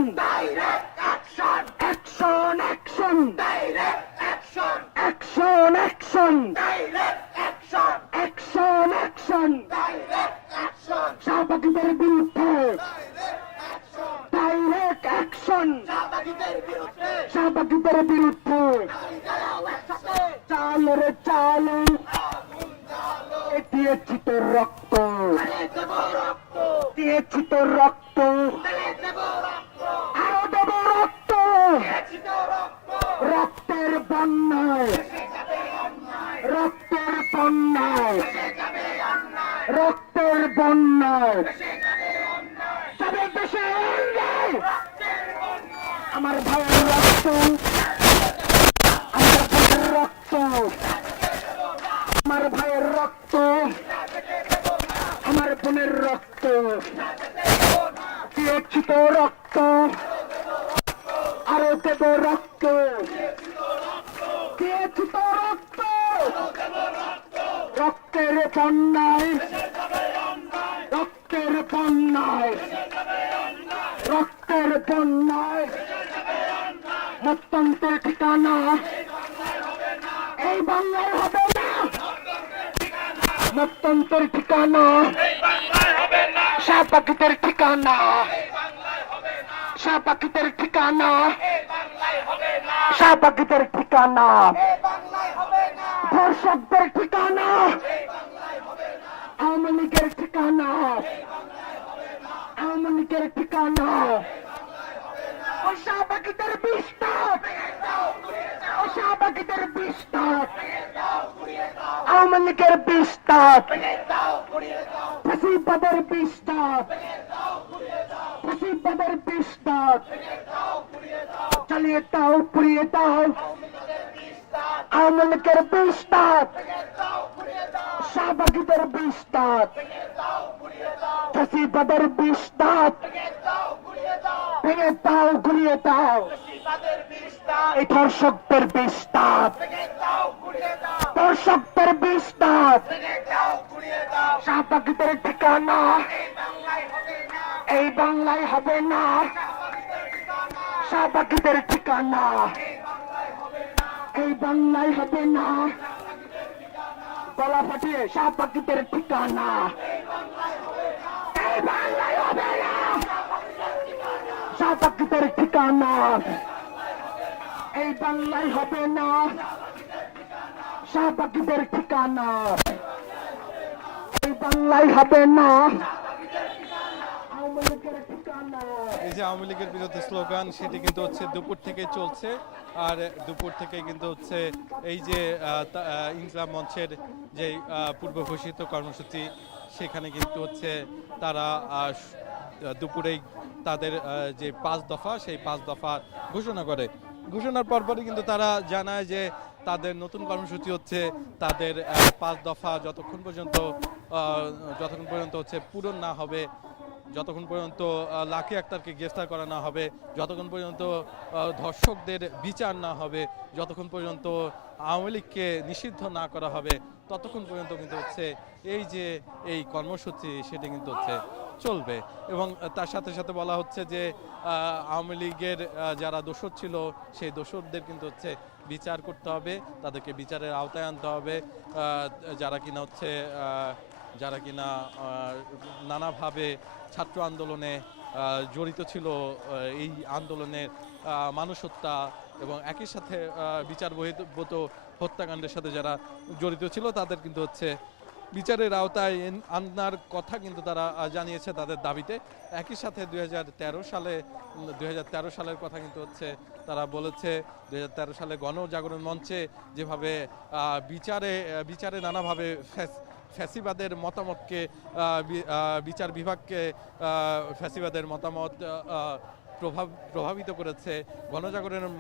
action action action action action শাহবাগীদের বিরুদ্ধে ডাইরেক্ট অ্যাকশন শাহবাগীদের বিরুদ্ধে চালো রে চালো দিয়েছি তোর রক্ত দিয়েছি তোর রক্ত আরো দেব রক্ত রক্তের বন্যায় রক্তের বন্যায় রক্তের বন্যায় সবে দেশে আমার ভাইয়ের রক্ত আমার ভাইয়ের রক্ত আমার ভাইয়ের রক্ত আমার বোনের রক্ত দিয়েছি তো রক্ত আরো দেব রক্ত দিয়েছি তো রক্ত রক্তের বন্যায় রক্তের বন্যায় রক্তের বন্যায় মতন্ত্রের ঠিকানা এই বাংলায় হবে না মতন্ত্রের ঠিকানা শাহবাগীদের ঠিকানা শাহবাগীদের ঠিকানা শাহবাগীদের ঠিকানা ধর্ষকদের ঠিকানা আওয়ামী লীগের ঠিকানা আওয়ামী লীগের বিস্তার ফ্যাসিবাদের বিস্তার ফ্যাসিবাদের বিস্তার চালিয়ে দাও পুড়িয়ে দাও আওয়ামী লীগের বিস্তার শাহবাগীদের বিস্তার ফ্যাসিবাদের বিস্তার ভেঙে দাও গুলিয়ে দাও এই ধর্ষকদের বিস্তার দর্শকদের বিস্তার শাহবাগীদের ঠিকানা এই বাংলায় হবে না শাহবাগীদের ঠিকানা এই বাংলায় হবে না গলা ফাটিয়ে শাহবাগীদের ঠিকানা এই বাংলায় হবে না শাহবাগীদের ঠিকানা এই বাংলায় হবে না শাহবাগীদের ঠিকানা এই বাংলায় হবে না আওয়ামী লীগের ঠিকানা। এই যে আওয়ামী লীগের বিরুদ্ধে স্লোগান সেটি কিন্তু হচ্ছে দুপুর থেকে চলছে আর দুপুর থেকে কিন্তু হচ্ছে এই যে ইনকলাব মঞ্চের যে পূর্ব ঘোষিত কর্মসূচি সেখানে কিন্তু হচ্ছে তারা দুপুরেই তাদের যে 5 দফা সেই 5 দফা ঘোষণা করে। ঘোষণার পরপরই কিন্তু তারা জানায় যে তাদের নতুন কর্মসূচি হচ্ছে তাদের 5 দফা যতক্ষণ পর্যন্ত হচ্ছে পূরণ না হবে, যতক্ষণ পর্যন্ত লাকি আক্তারকে গ্রেফতার করা না হবে, যতক্ষণ পর্যন্ত ধর্ষকদের বিচার না হবে, যতক্ষণ পর্যন্ত আওয়ামী লীগকে নিষিদ্ধ না করা হবে ততক্ষণ পর্যন্ত কিন্তু হচ্ছে এই কর্মসূচি সেটি কিন্তু হচ্ছে চলবে। এবং তার সাথে সাথে বলা হচ্ছে যে আওয়ামী লীগের যারা দোষর ছিল সেই দোষরদের কিন্তু হচ্ছে বিচার করতে হবে, তাদেরকে বিচারের আওতায় আনতে হবে। যারা কিনা নানাভাবে ছাত্র আন্দোলনে জড়িত ছিল, এই আন্দোলনের মানুষ হত্যা এবং একই সাথে বিচার বহির্ভূত হত্যাকাণ্ডের সাথে যারা জড়িত ছিল তাদের কিন্তু হচ্ছে বিচারের আওতায় আনার কথা কিন্তু তারা জানিয়েছে তাদের দাবিতে। একই সাথে 2013 সালের কথা কিন্তু হচ্ছে তারা বলেছে 2013 সালে গণজাগরণ মঞ্চে যেভাবে বিচারে নানাভাবে ফ্যাসিবাদের মতামতকে বিচার বিভাগকে ফ্যাসিবাদের মতামত প্রভাবিত করেছে, গণজাগরণের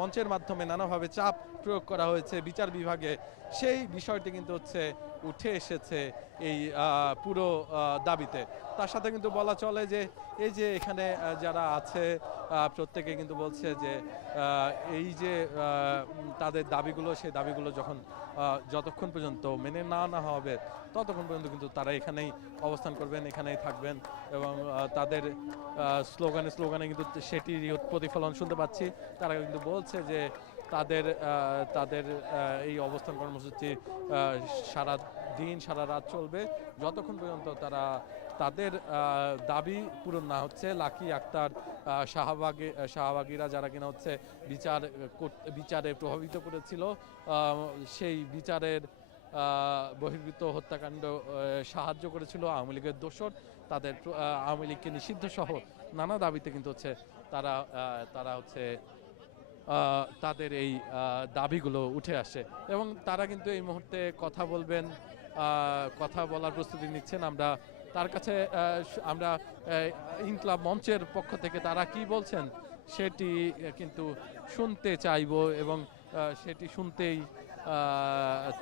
মঞ্চের মাধ্যমে নানাভাবে চাপ প্রয়োগ করা হয়েছে বিচার বিভাগে, সেই বিষয়টি কিন্তু হচ্ছে উঠে এসেছে এই পুরো দাবিতে। তার সাথে কিন্তু বলা চলে যে এই যে এখানে যারা আছে প্রত্যেকে কিন্তু বলছে যে এই যে তাদের দাবিগুলো সেই দাবিগুলো যতক্ষণ পর্যন্ত মেনে না হবে ততক্ষণ পর্যন্ত কিন্তু তারা এখানেই অবস্থান করবেন, এখানেই থাকবেন এবং তাদের স্লোগানে কিন্তু সেটির প্রতিফলন শুনতে পাচ্ছি। তারা কিন্তু বলছে যে তাদের এই অবস্থান কর্মসূচি সারা দিন সারা রাত চলবে যতক্ষণ পর্যন্ত তাদের দাবি পূরণ না হচ্ছে। লাকি আক্তার শাহবাগীরা যারা কিনা হচ্ছে বিচারে প্রভাবিত করেছিল, সেই বিচারের বহির্ভূত হত্যাকাণ্ড সাহায্য করেছিল আওয়ামী লীগের দোসর, তাদের আওয়ামী লীগকে নিষিদ্ধ সহ নানা দাবিতে কিন্তু হচ্ছে তারা হচ্ছে তাদের এই দাবিগুলো উঠে আসে এবং তারা কিন্তু এই মুহূর্তে কথা বলার প্রস্তুতি নিচ্ছেন। আমরা তার কাছে ইনকলাব মঞ্চের পক্ষ থেকে তারা কি বলছেন সেটি কিন্তু শুনতে চাইব এবং সেটি শুনতেই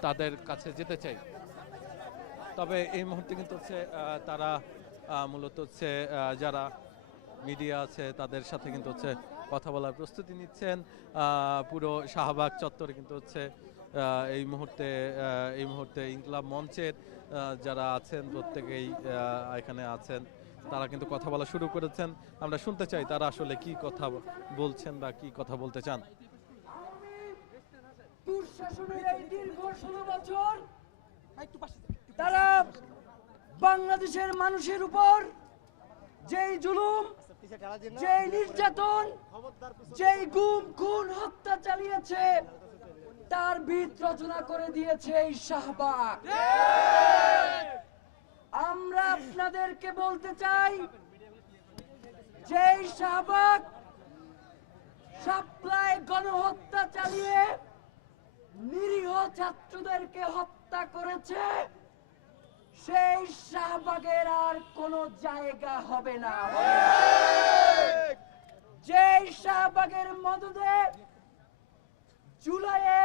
তাদের কাছে যেতে চাই। তবে এই মুহূর্তে কিন্তু হচ্ছে তারা মূলত হচ্ছে যারা মিডিয়া আছে তাদের সাথে কিন্তু হচ্ছে কথা বলার প্রস্তুতি নিচ্ছেন। পুরো শাহবাগ চত্বরে কিন্তু হচ্ছে এই মুহূর্তে ইনকলাব মঞ্চের যারা আছেন প্রত্যেকেই এখানে আছেন, তারা কিন্তু কথা বলা শুরু করেছেন। আমরা শুনতে চাই তারা আসলে কি কথা বলছেন বা কি কথা বলতে চান। দুঃশাসনের এই দীর্ঘ 16 বছর তারা বাংলাদেশের মানুষের উপর যেই জুলুম, যেই নির্যাতন, যেই গুম খুন হত্যা চালিয়েছে তার ভিত রচনা করে দিয়েছে এই শাহবাগ। আমরা আপনাদেরকে বলতে চাই যে এই শাহবাগ সাপ্লাই গণহত্যা চালিয়ে নিরীহ ছাত্রদেরকে হত্যা করেছে, সেই শাহবাগের আর কোনো জায়গা হবে না। যে শাহবাগের মদদে জুলাইয়ে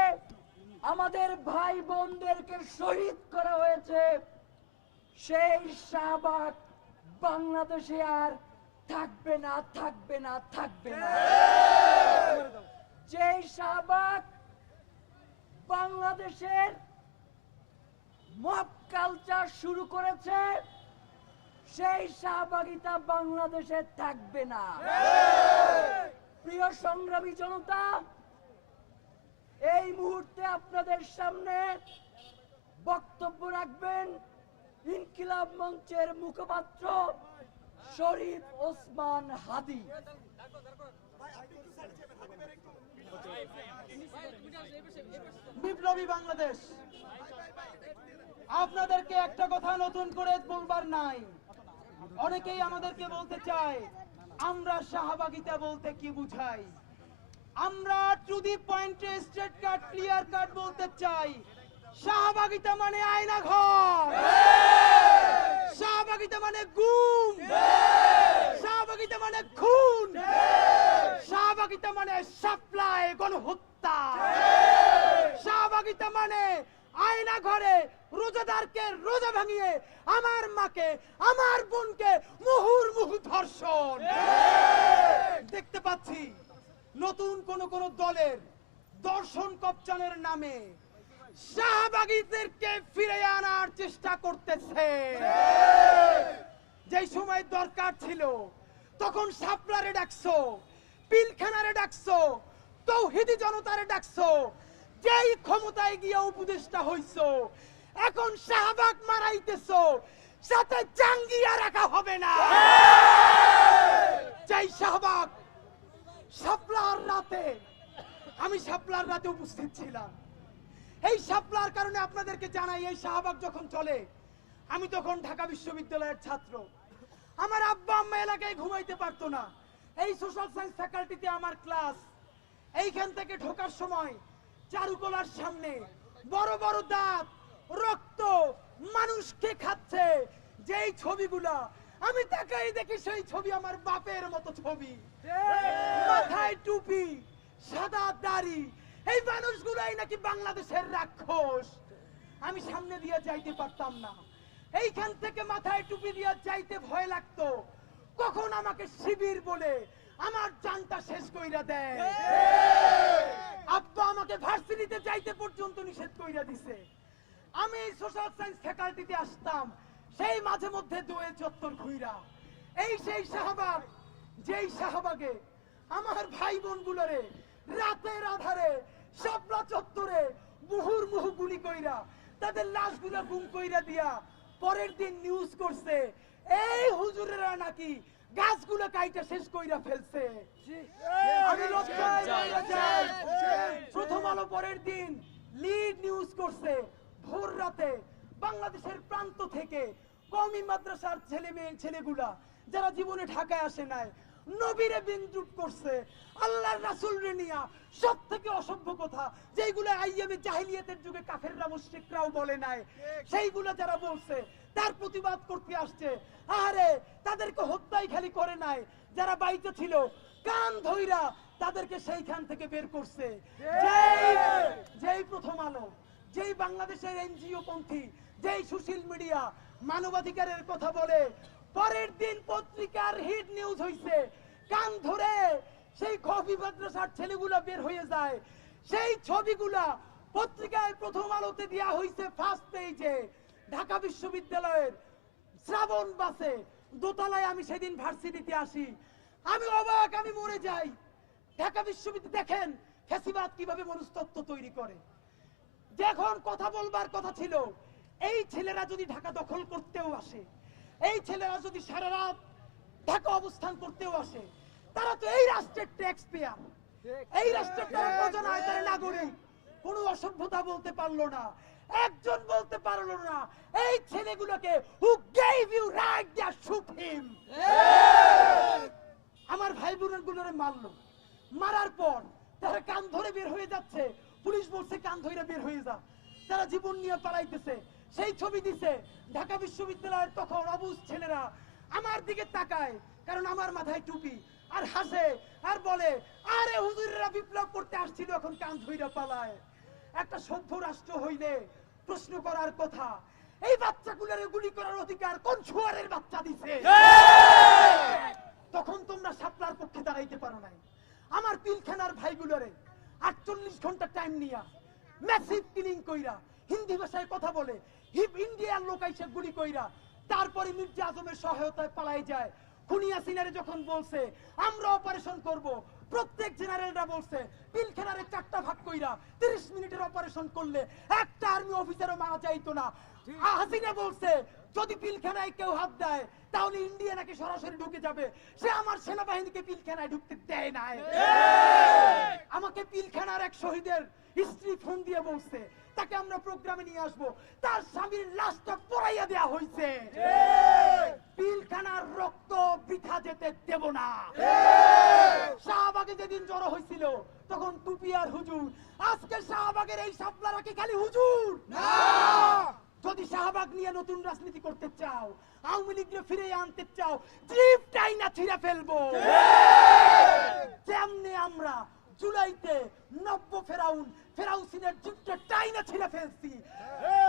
আমাদের ভাই বোনদেরকে শহীদ করা হয়েছে, সেই শাহবাগ বাংলাদেশে আর থাকবে না, থাকবে না, থাকবে না। যে শাহবাগ বাংলাদেশের মব কালচার শুরু করেছে, সেই শাহবাগিতা বাংলাদেশে থাকবে না। প্রিয় সংগ্রামী জনতা, এই মুহূর্তে আপনাদের সামনে বক্তব্য রাখবেন ইনকিলাব মঞ্চের মুখপাত্র শরীফ ওসমান হাদি। বিপ্লবী বাংলাদেশ, আপনাদেরকে একটা কথা নতুন করে বলবার নাই। অনেকেই আমাদেরকে বলতে চায় আমরা শাহবাগিতা বলতে কি বুঝাই। আমরা টু দি পয়েন্টে স্ট্রেট কাট ক্লিয়ার কাট বলতে চাই, শাহবাগিতা মানে আয়না ঘর, শাহবাগিতা মানে গুম, শাহবাগিতা মানে খুন, শাহবাগিতা মানে সাপ্লাই গণহত্যা, শাহবাগিতা মানে আয়না ঘরে রোজাদারকে রোজা ভাঙিয়ে আমার মাকে আমার বোনকে মুহুর্মুহু ধর্ষণ। দেখতে পাচ্ছি নতুন কোন দলের দর্শন কপচানের নামে শাহবাগীদেরকে ফিরে আনার চেষ্টা করতেছে। যেই সময় দরকার ছিল তখন সাপলারে ডাকছো, পিলখানারে ডাকছো, তৌহিদি জনতারে ডাকছো, যেই ক্ষমতায় গিয়ে উপদেষ্টা হইছো, এখন শাহবাগ মারাইতেছো, সাথে জাঙ্গিয়া রাখা হবে না। যেই শাহবাগ শাপলার রাতে, আমি শাপলার রাতে উপস্থিত ছিলাম। এই শাপলার কারণে আপনাদেরকে জানাই, এই শাহবাগ যখন চলে, আমি তখন ঢাকা বিশ্ববিদ্যালয়ের ছাত্র। আমার আব্বা আম্মা এলাকায় ঘুমাইতে পারতো না। এই সোশ্যাল সায়েন্স ফ্যাকাল্টিতে আমার ক্লাস। এইখান থেকে ঢোকার সময় চারুকলার সামনে বড় বড় দাঁত, রক্ত, মানুষকে খাচ্ছে যেই ছবিগুলা, আমি তাকাই দেখি সেই ছবি আমার বাপের মতো ছবি। মাথায় টুপি, সাদা দাড়ি, এই মানুষগুলাই নাকি বাংলাদেশের রাক্ষস। আমি সামনে দিয়ে যাইতে পারতাম না। এইখান থেকে মাথায় টুপি দিয়ে যাইতে ভয় লাগতো, কখন আমাকে শিবির বলে আমার জানটা শেষ কইরা দেয়। আব্বা আমাকে ভার্সিটিতে যাইতে পর্যন্ত নিষেধ কইরা দিছে। আমি সোশ্যাল সায়েন্স ফ্যাকাল্টিতে আসতাম, সেই মাঝে মধ্যে দোয়ে চত্বর ঘুইরা। এই সেই শাহবাগ, যেই শাহবাগে আমার ভাই বোনগুলোরে রাতের আধারে শাপলা চত্বরে মুহুর্মুহু গুলি কইরা তাদের লাশগুলো গুম কইরা দিয়া পরের দিন নিউজ করছে এই হুজুরেরা নাকি গাছগুলো কাইটা শেষ কইরা ফেলছে। আমি লজ্জায় মরে যাই। প্রথম আলো পরের দিন লিড নিউজ করছে ভোর রাতে বাংলাদেশের প্রান্ত থেকে কওমি মাদ্রাসার ছেলেগুলা যারা জীবনে ঢাকায় আসে নাই, নবীরে বিনজুট করছে, আল্লাহর রাসূলরে নিয়া সবথেকে অসভ্য কথা যেইগুলো আইয়ামে জাহেলিয়াতের যুগে কাফেররা মুশরিকরাও বলে নাই, সেইগুলো যারা বলছে তার প্রতিবাদ করতে আসছে। আরে তাদেরকে হত্যাই খালি করে নাই, যারা বাইতে ছিল কান ধইরা তাদেরকে সেইখান থেকে বের করছে। যেই প্রথম আলো, যেই বাংলাদেশের এনজিও পন্থী, যেই সোশ্যাল মিডিয়া মানবাধিকারের কথা বলে, পরের দিন পত্রিকার হিট নিউজ হইছে, কান ধরে সেই কফি মাদ্রাসার ছেলেগুলা বের হয়ে যায়। সেই ছবিগুলা পত্রিকায় প্রথম আলোতে দেয়া হইছে ফার্স্ট পেজে। ঢাকা বিশ্ববিদ্যালয়ের শ্রাবণ বাসে দোতলায় আমি সেদিন ভার্সিটিতে আসি, আমি অবাক, আমি মরে যাই। ঢাকা বিশ্ববিদ্যালয় দেখেন ফ্যাসিবাদ কিভাবে মনস্তত্ত্ব তৈরি করে। যখন কথা বলবার কথা ছিল, এই ছেলেরা যদি ঢাকা দখল করতেও আসে, এই ছেলেরা যদি সারা রাত ঢাকা অবস্থান করতেও আসে, তারা তো এই রাষ্ট্রের ট্যাক্স পেয়ার, এই রাষ্ট্রের প্রজা নাগরিক। কোন অসভ্যতা বলতে পারলো না, একজন বলতে পারলো না এই ছেলেগুলোকে who gave you right to shoot him। আমার ভাই বোনগুলোরে মারলো, মারার পর তারা কান ধরে বের হয়ে যাচ্ছে, পুলিশ বলছে কান ধইরা বের হয়ে যা, তারা জীবন নিয়ে পালাইতেছে। সেই ছবি দিছে ঢাকা বিশ্ববিদ্যালয়ের তখন অবুঝ ছেলেরা আমার দিকে তাকায়, কারণ আমার মাথায় টুপি, আর হাসে আর বলে আরে হুজুরেরা বিপ্লব করতে আসছিল এখন কান ধইরা পালায়। একটা সভ্য রাষ্ট্র হইলে প্রশ্ন করার কথা, এই বাচ্চাগুলোরে গুলি করার অধিকার কোন ছুয়ারের বাচ্চা দিছে? তখন তোমরা শাপলার পক্ষে দাঁড়াইতে পারো নাই। আমার পিলখানার ভাইগুলোরে 48 ঘন্টা টাইম নিয়া ম্যাসিভ কিলিং কইরা, হিন্দি ভাষায় কথা বলে হিপ ইন্ডিয়ার লোক আইসা গুলি কইরা, তারপরে মির্জা আজমের সহায়তায় পালাই যায়। খুনি হাসিনারে যখন বলছে আমরা অপারেশন করব, প্রত্যেক জেনারেলরা বলছে পিলখানারে 4টা ভাগ কইরা 30 মিনিটের অপারেশন করলে একটা আর্মি অফিসারও মারা যাইতো না। হাসিনা বলছে যদি পিলখানায় কেউ হাত দেয় তাহলে ইন্ডিয়া নাকি সরাসরি ঢুকে যাবে। সে আমার সেনাবাহিনীকে পিলখানায় ঢুকতে দেয় নাই। আমাকে পিলখানার এক শহীদের স্ত্রী ফোন দিয়ে বলছে তাকে আমরা প্রোগ্রামে নিয়ে আসবো, তার স্বামীর লাশটা পোড়াইয়া দেয়া হয়েছে। পিলখানার রক্ত বৃথা যেতে দেব না। শাহবাগে যেদিন জড়ো হয়েছিল তখন টুপি আর হুজুর, আজকে শাহবাগের এই শাপলারা কি খালি হুজুর না? যদি শাহবাগ নিয়ে নতুন রাজনীতি করতে চাও, আওয়ামী লীগকে ফিরে আনতে চাও, জিপটাই না ছিঁড়ে ফেলবো। যেমনে আমরা জুলাইতে নব্য ফেরাউসিনের জিপটা টাইনা ছিঁড়ে ফেলছি,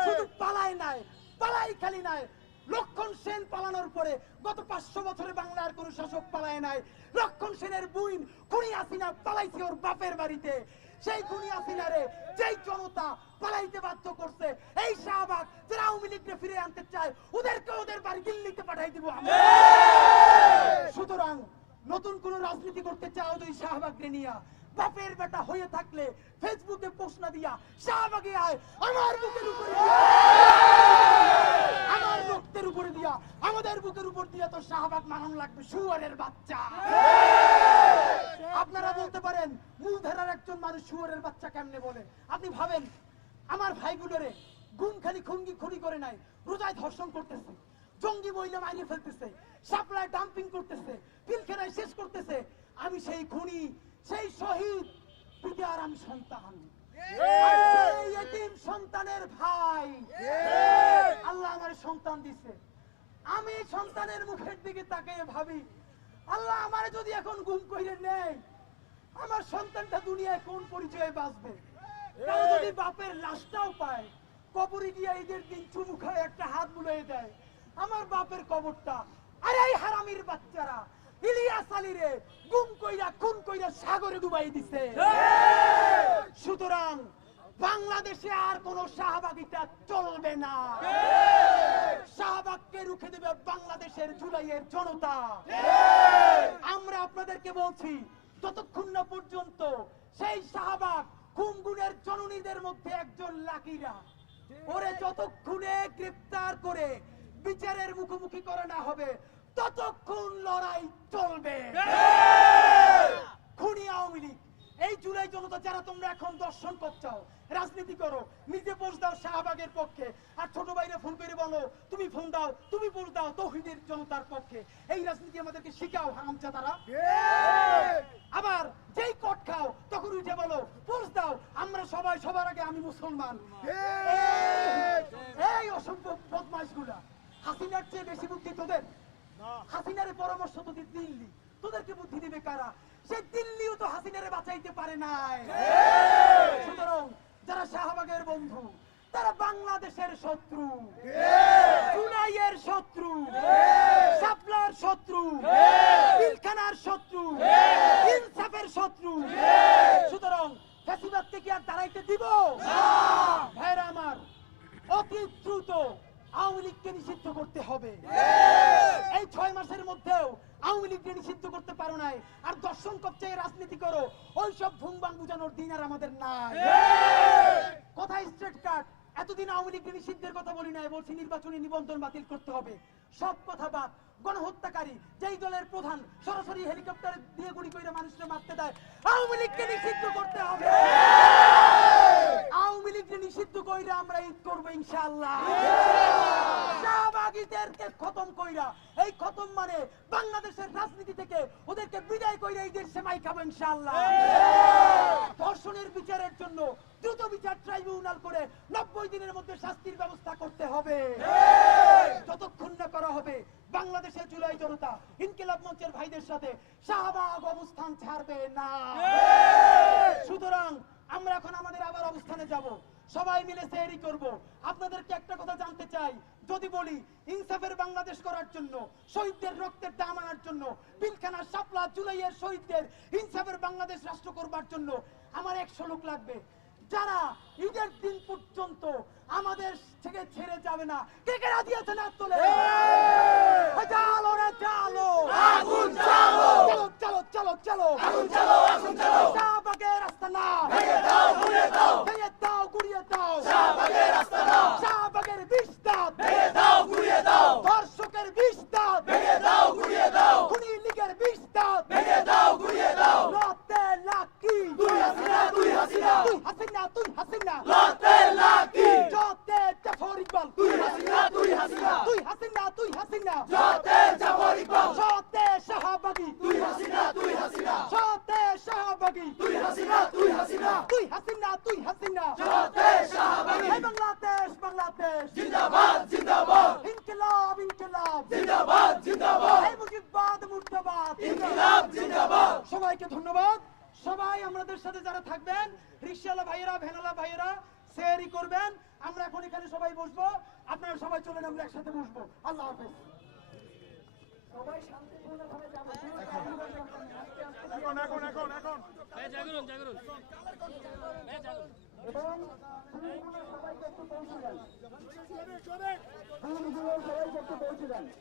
শুধু পালায় নাই, পালাই খালি নাই, লক্ষণ সেন পালানোর পরে গত 500 বছরে বাংলার কোন শাসক পালায় নাই। লক্ষণ সেনের বুইন খুনি হাসিনা পালাইছে ওর বাপের বাড়িতে। সেই খুনি হাসিনারে যেই জনতা পালাইতে বাধ্য করছে, এই শাহবাগ যারা আওয়ামী লীগকে ফিরে আনতে চায় ওদেরকে ওদের বাড়ি দিল্লিতে পাঠাই দিব আমরা। সুতরাং নতুন কোন রাজনীতি করতে চাও যদি শাহবাগকে নিয়া, বাপের বেটা হয়ে থাকলে ফেসবুকে পোস্ট না দিয়া শাহবাগে আয়, আমার বুকের উপরে আমার রক্তের উপরে দিয়া, আমাদের বুকের উপর দিয়া তো শাহবাগ মানানো লাগবে শুয়ারের বাচ্চা। আপনারা বলতে পারেন মূলধারার একজন মানুষ শুয়ারের বাচ্চা কেমনে বলে? আপনি ভাবেন আমার ভাইগুলোরে গুম খালি খুনি করে নাই, রোজায় ধর্ষণ করতেছে, জঙ্গি মহিলা মারিয়ে ফেলতেছে, সাপ্লাই ডাম্পিং করতেছে, পিলখানায় শেষ করতেছে। আমি সেই খুনি, সেই শহীদ পিতা আর আমি সন্তান, সেই এতিম সন্তানের ভাই। আল্লাহ আমার সন্তান দিছে, আমি সন্তানের মুখের দিকে তাকিয়ে ভাবি আল্লাহ আমার যদি এখন গুম কইরে নেয়, আমার সন্তানটা দুনিয়ায় কোন পরিচয়ে বাঁচবে? কেউ যদি বাপের লাশটাও পায়, কবরে গিয়ে ঈদের দিন চুমু খায় একটা হাত বুলিয়ে দেয়, আমার বাপের কবরটা। আরে এই হারামির বাচ্চারা ইলিয়াস আলীরে গুম কইরা খুন কইরা সাগরে ডুবাই দিছে। সুতরাং বাংলাদেশে আর কোন শাহবাগিতা চলবে না। শাহবাগকে রুখে দেবে বাংলাদেশের জুলাইয়ের জনতা। আমরা আপনাদেরকে বলছি যতক্ষণ না পর্যন্ত সেই শাহবাগ খুন-গুনের জননীদের মধ্যে একজন লাকিরা ওরে যতক্ষণে গ্রেফতার করে বিচারের মুখোমুখি করা না হবে ততক্ষণ লড়াই চলবে। খুনি আওয়ামী লীগ, এই জুলাই জনতা যারা তোমরা এখন দর্শন করছো, রাজনীতি করো, নিজে পোস্ট দাও শাহবাগের পক্ষে, আর ছোট ভাইরে ফোন করে বলো তুমি ফোন দাও, তুমি পোস্ট দাও তৌহিদের জনতার পক্ষে। এই রাজনীতি আমাদেরকে শিখাও হারামজাদারা। আবার যেই কট খাও তখন উঠে বলো পোস্ট দাও আমরা সবাই সবার আগে আমি মুসলমান। এই অসম্ভব বদমাইশগুলা, হাসিনার চেয়ে বেশি বুদ্ধি তোদের? হাসিনারে পরামর্শ তো দিল্লি, তোদেরকে বুদ্ধি দিবে কারা? সে দিল্লিও তো হাসিনারে বাঁচাইতে পারে নাই। সুতরাং যারা শাহবাগের বন্ধু তারা বাংলাদেশের শত্রু, জুলাইয়ের শত্রু, শাপলার শত্রু, পিলখানার শত্রু, ইনসাফের শত্রু। সুতরাং ফ্যাসিবাদ থেকে আর দাঁড়াইতে দিব ভাইরা আমার, অতি দ্রুত আওয়ামী লীগকে নিষিদ্ধ করতে হবে। এই 6 মাসের মধ্যেও আওয়ামী লীগকে নিষিদ্ধ করতে পারো নাই, আর দর্শন কক্ষে রাজনীতি করো, ওইসব ভুংবাং বুঝানোর দিন আর আমাদের নাই। কোথায় স্ট্রেট কাট? এতদিন আওয়ামী লীগকে নিষিদ্ধের কথা বলি নাই, বলছি নির্বাচনী নিবন্ধন বাতিল করতে হবে। সব কথা বাদ, গণহত্যাকারী যেই দলের প্রধান সরাসরি হেলিকপ্টার দিয়ে গুলি করে মানুষকে মারতে দেয়, আওয়ামী লীগকে নিষিদ্ধ করতে হবে। আওয়ামী লীগকে নিষিদ্ধ করে আমরা ঈদ করবো ইনশাআল্লাহ। শাহবাগ শাহবাগীদেরকে খতম কইরা, এই খতম মানে বাংলাদেশের রাজনীতি থেকে ওদেরকে বিদায় কইরা এই দেশে মাই খাবো ইনশাআল্লাহ। ধর্ষণের বিচারের জন্য দ্রুত বিচার ট্রাইব্যুনাল করে 90 দিনের মধ্যে শাস্তির ব্যবস্থা করতে হবে। যতক্ষণ না করা হবে বাংলাদেশের জুলাই জনতা ইনকিলাব মঞ্চের ভাইদের সাথে শাহবাগ অবস্থান ছাড়বে না। সুতরাং আমরা এখন আমাদের আবার অবস্থানে যাব, সবাই মিলে সেহরি করব। আপনাদেরকে একটা কথা জানতে চাই, যদি বলি ইনসাফের বাংলাদেশ করার জন্য, শহীদদের রক্তের দাম আনার জন্য, পিলখানা শাপলা জুলাইয়ের শহীদদের ইনসাফের বাংলাদেশ রাষ্ট্র করবার জন্য আমার 100 লোক লাগবে, যারা ঈদের দিন পর্যন্ত আমাদের থেকে ছেড়ে যাবে না। কে কে রাজি আছেন হাত তোলে? চালো রে চালো, আগুন চালো, চলো চলো চলো চলো, আগুন চালো, আগুন চালো। শাহবাগের রাস্তা না ভেঙে দাও, গুড়িয়ে দাও, ভেঙে দাও, গুড়িয়ে দাও। শাহবাগের রাস্তা না, শাহবাগের বিস্তার ভেঙে দাও, গুড়িয়ে দাও। ধর্ষকের বিস্তার ভেঙে দাও, গুড়িয়ে দাও। খুনি লীগের বিস্তার ভেঙে দাও, গুড়িয়ে দাও। লতে লাকি তুই হাসিনা, তুই হাসিনা, তুই হাসিনা, তুই হাসিনা। লতে লাকি জতে জাফর ইকবাল, তুই হাসিনা, তুই হাসিনা, তুই হাসিনা, তুই হাসিনা। জতে জাফর ইকবাল, জতে শাহবাগী, তুই হাসিনা, তুই হাসিনা। জতে শাহবাগী, তুই হাসিনা, তুই হাসিনা, তুই হাসিনা, তুই হাসিনা। জতে শাহবাগী। এই বাংলাদেশ, বাংলাদেশ জিন্দাবাদ, জিন্দাবাদ। ইনকিলাব, ইনকিলাব জিন্দাবাদ, জিন্দাবাদ। এই মুজিববাদ মুর্দাবাদ, ইনকিলাব জিন্দাবাদ। সবাইকে ধন্যবাদ। সবাই আমাদের সাথে যারা থাকবেন, রিকশাওয়ালা ভাইয়েরা, ভ্যানওয়ালা ভাইয়েরা সেহরি করবেন। আমরা এখন এখানে সবাই বসবো, আপনারা সবাই চলেন, আমরা একসাথে বসবো। আল্লাহ হাফেজ। সবাই শান্তিপূর্ণভাবে যাবো। এখন এখন এখন এখন জাগরুন জাগরুন এবং সবাইকে একটু পৌঁছে দেন। সবাইকে একটু পৌঁছে দেন।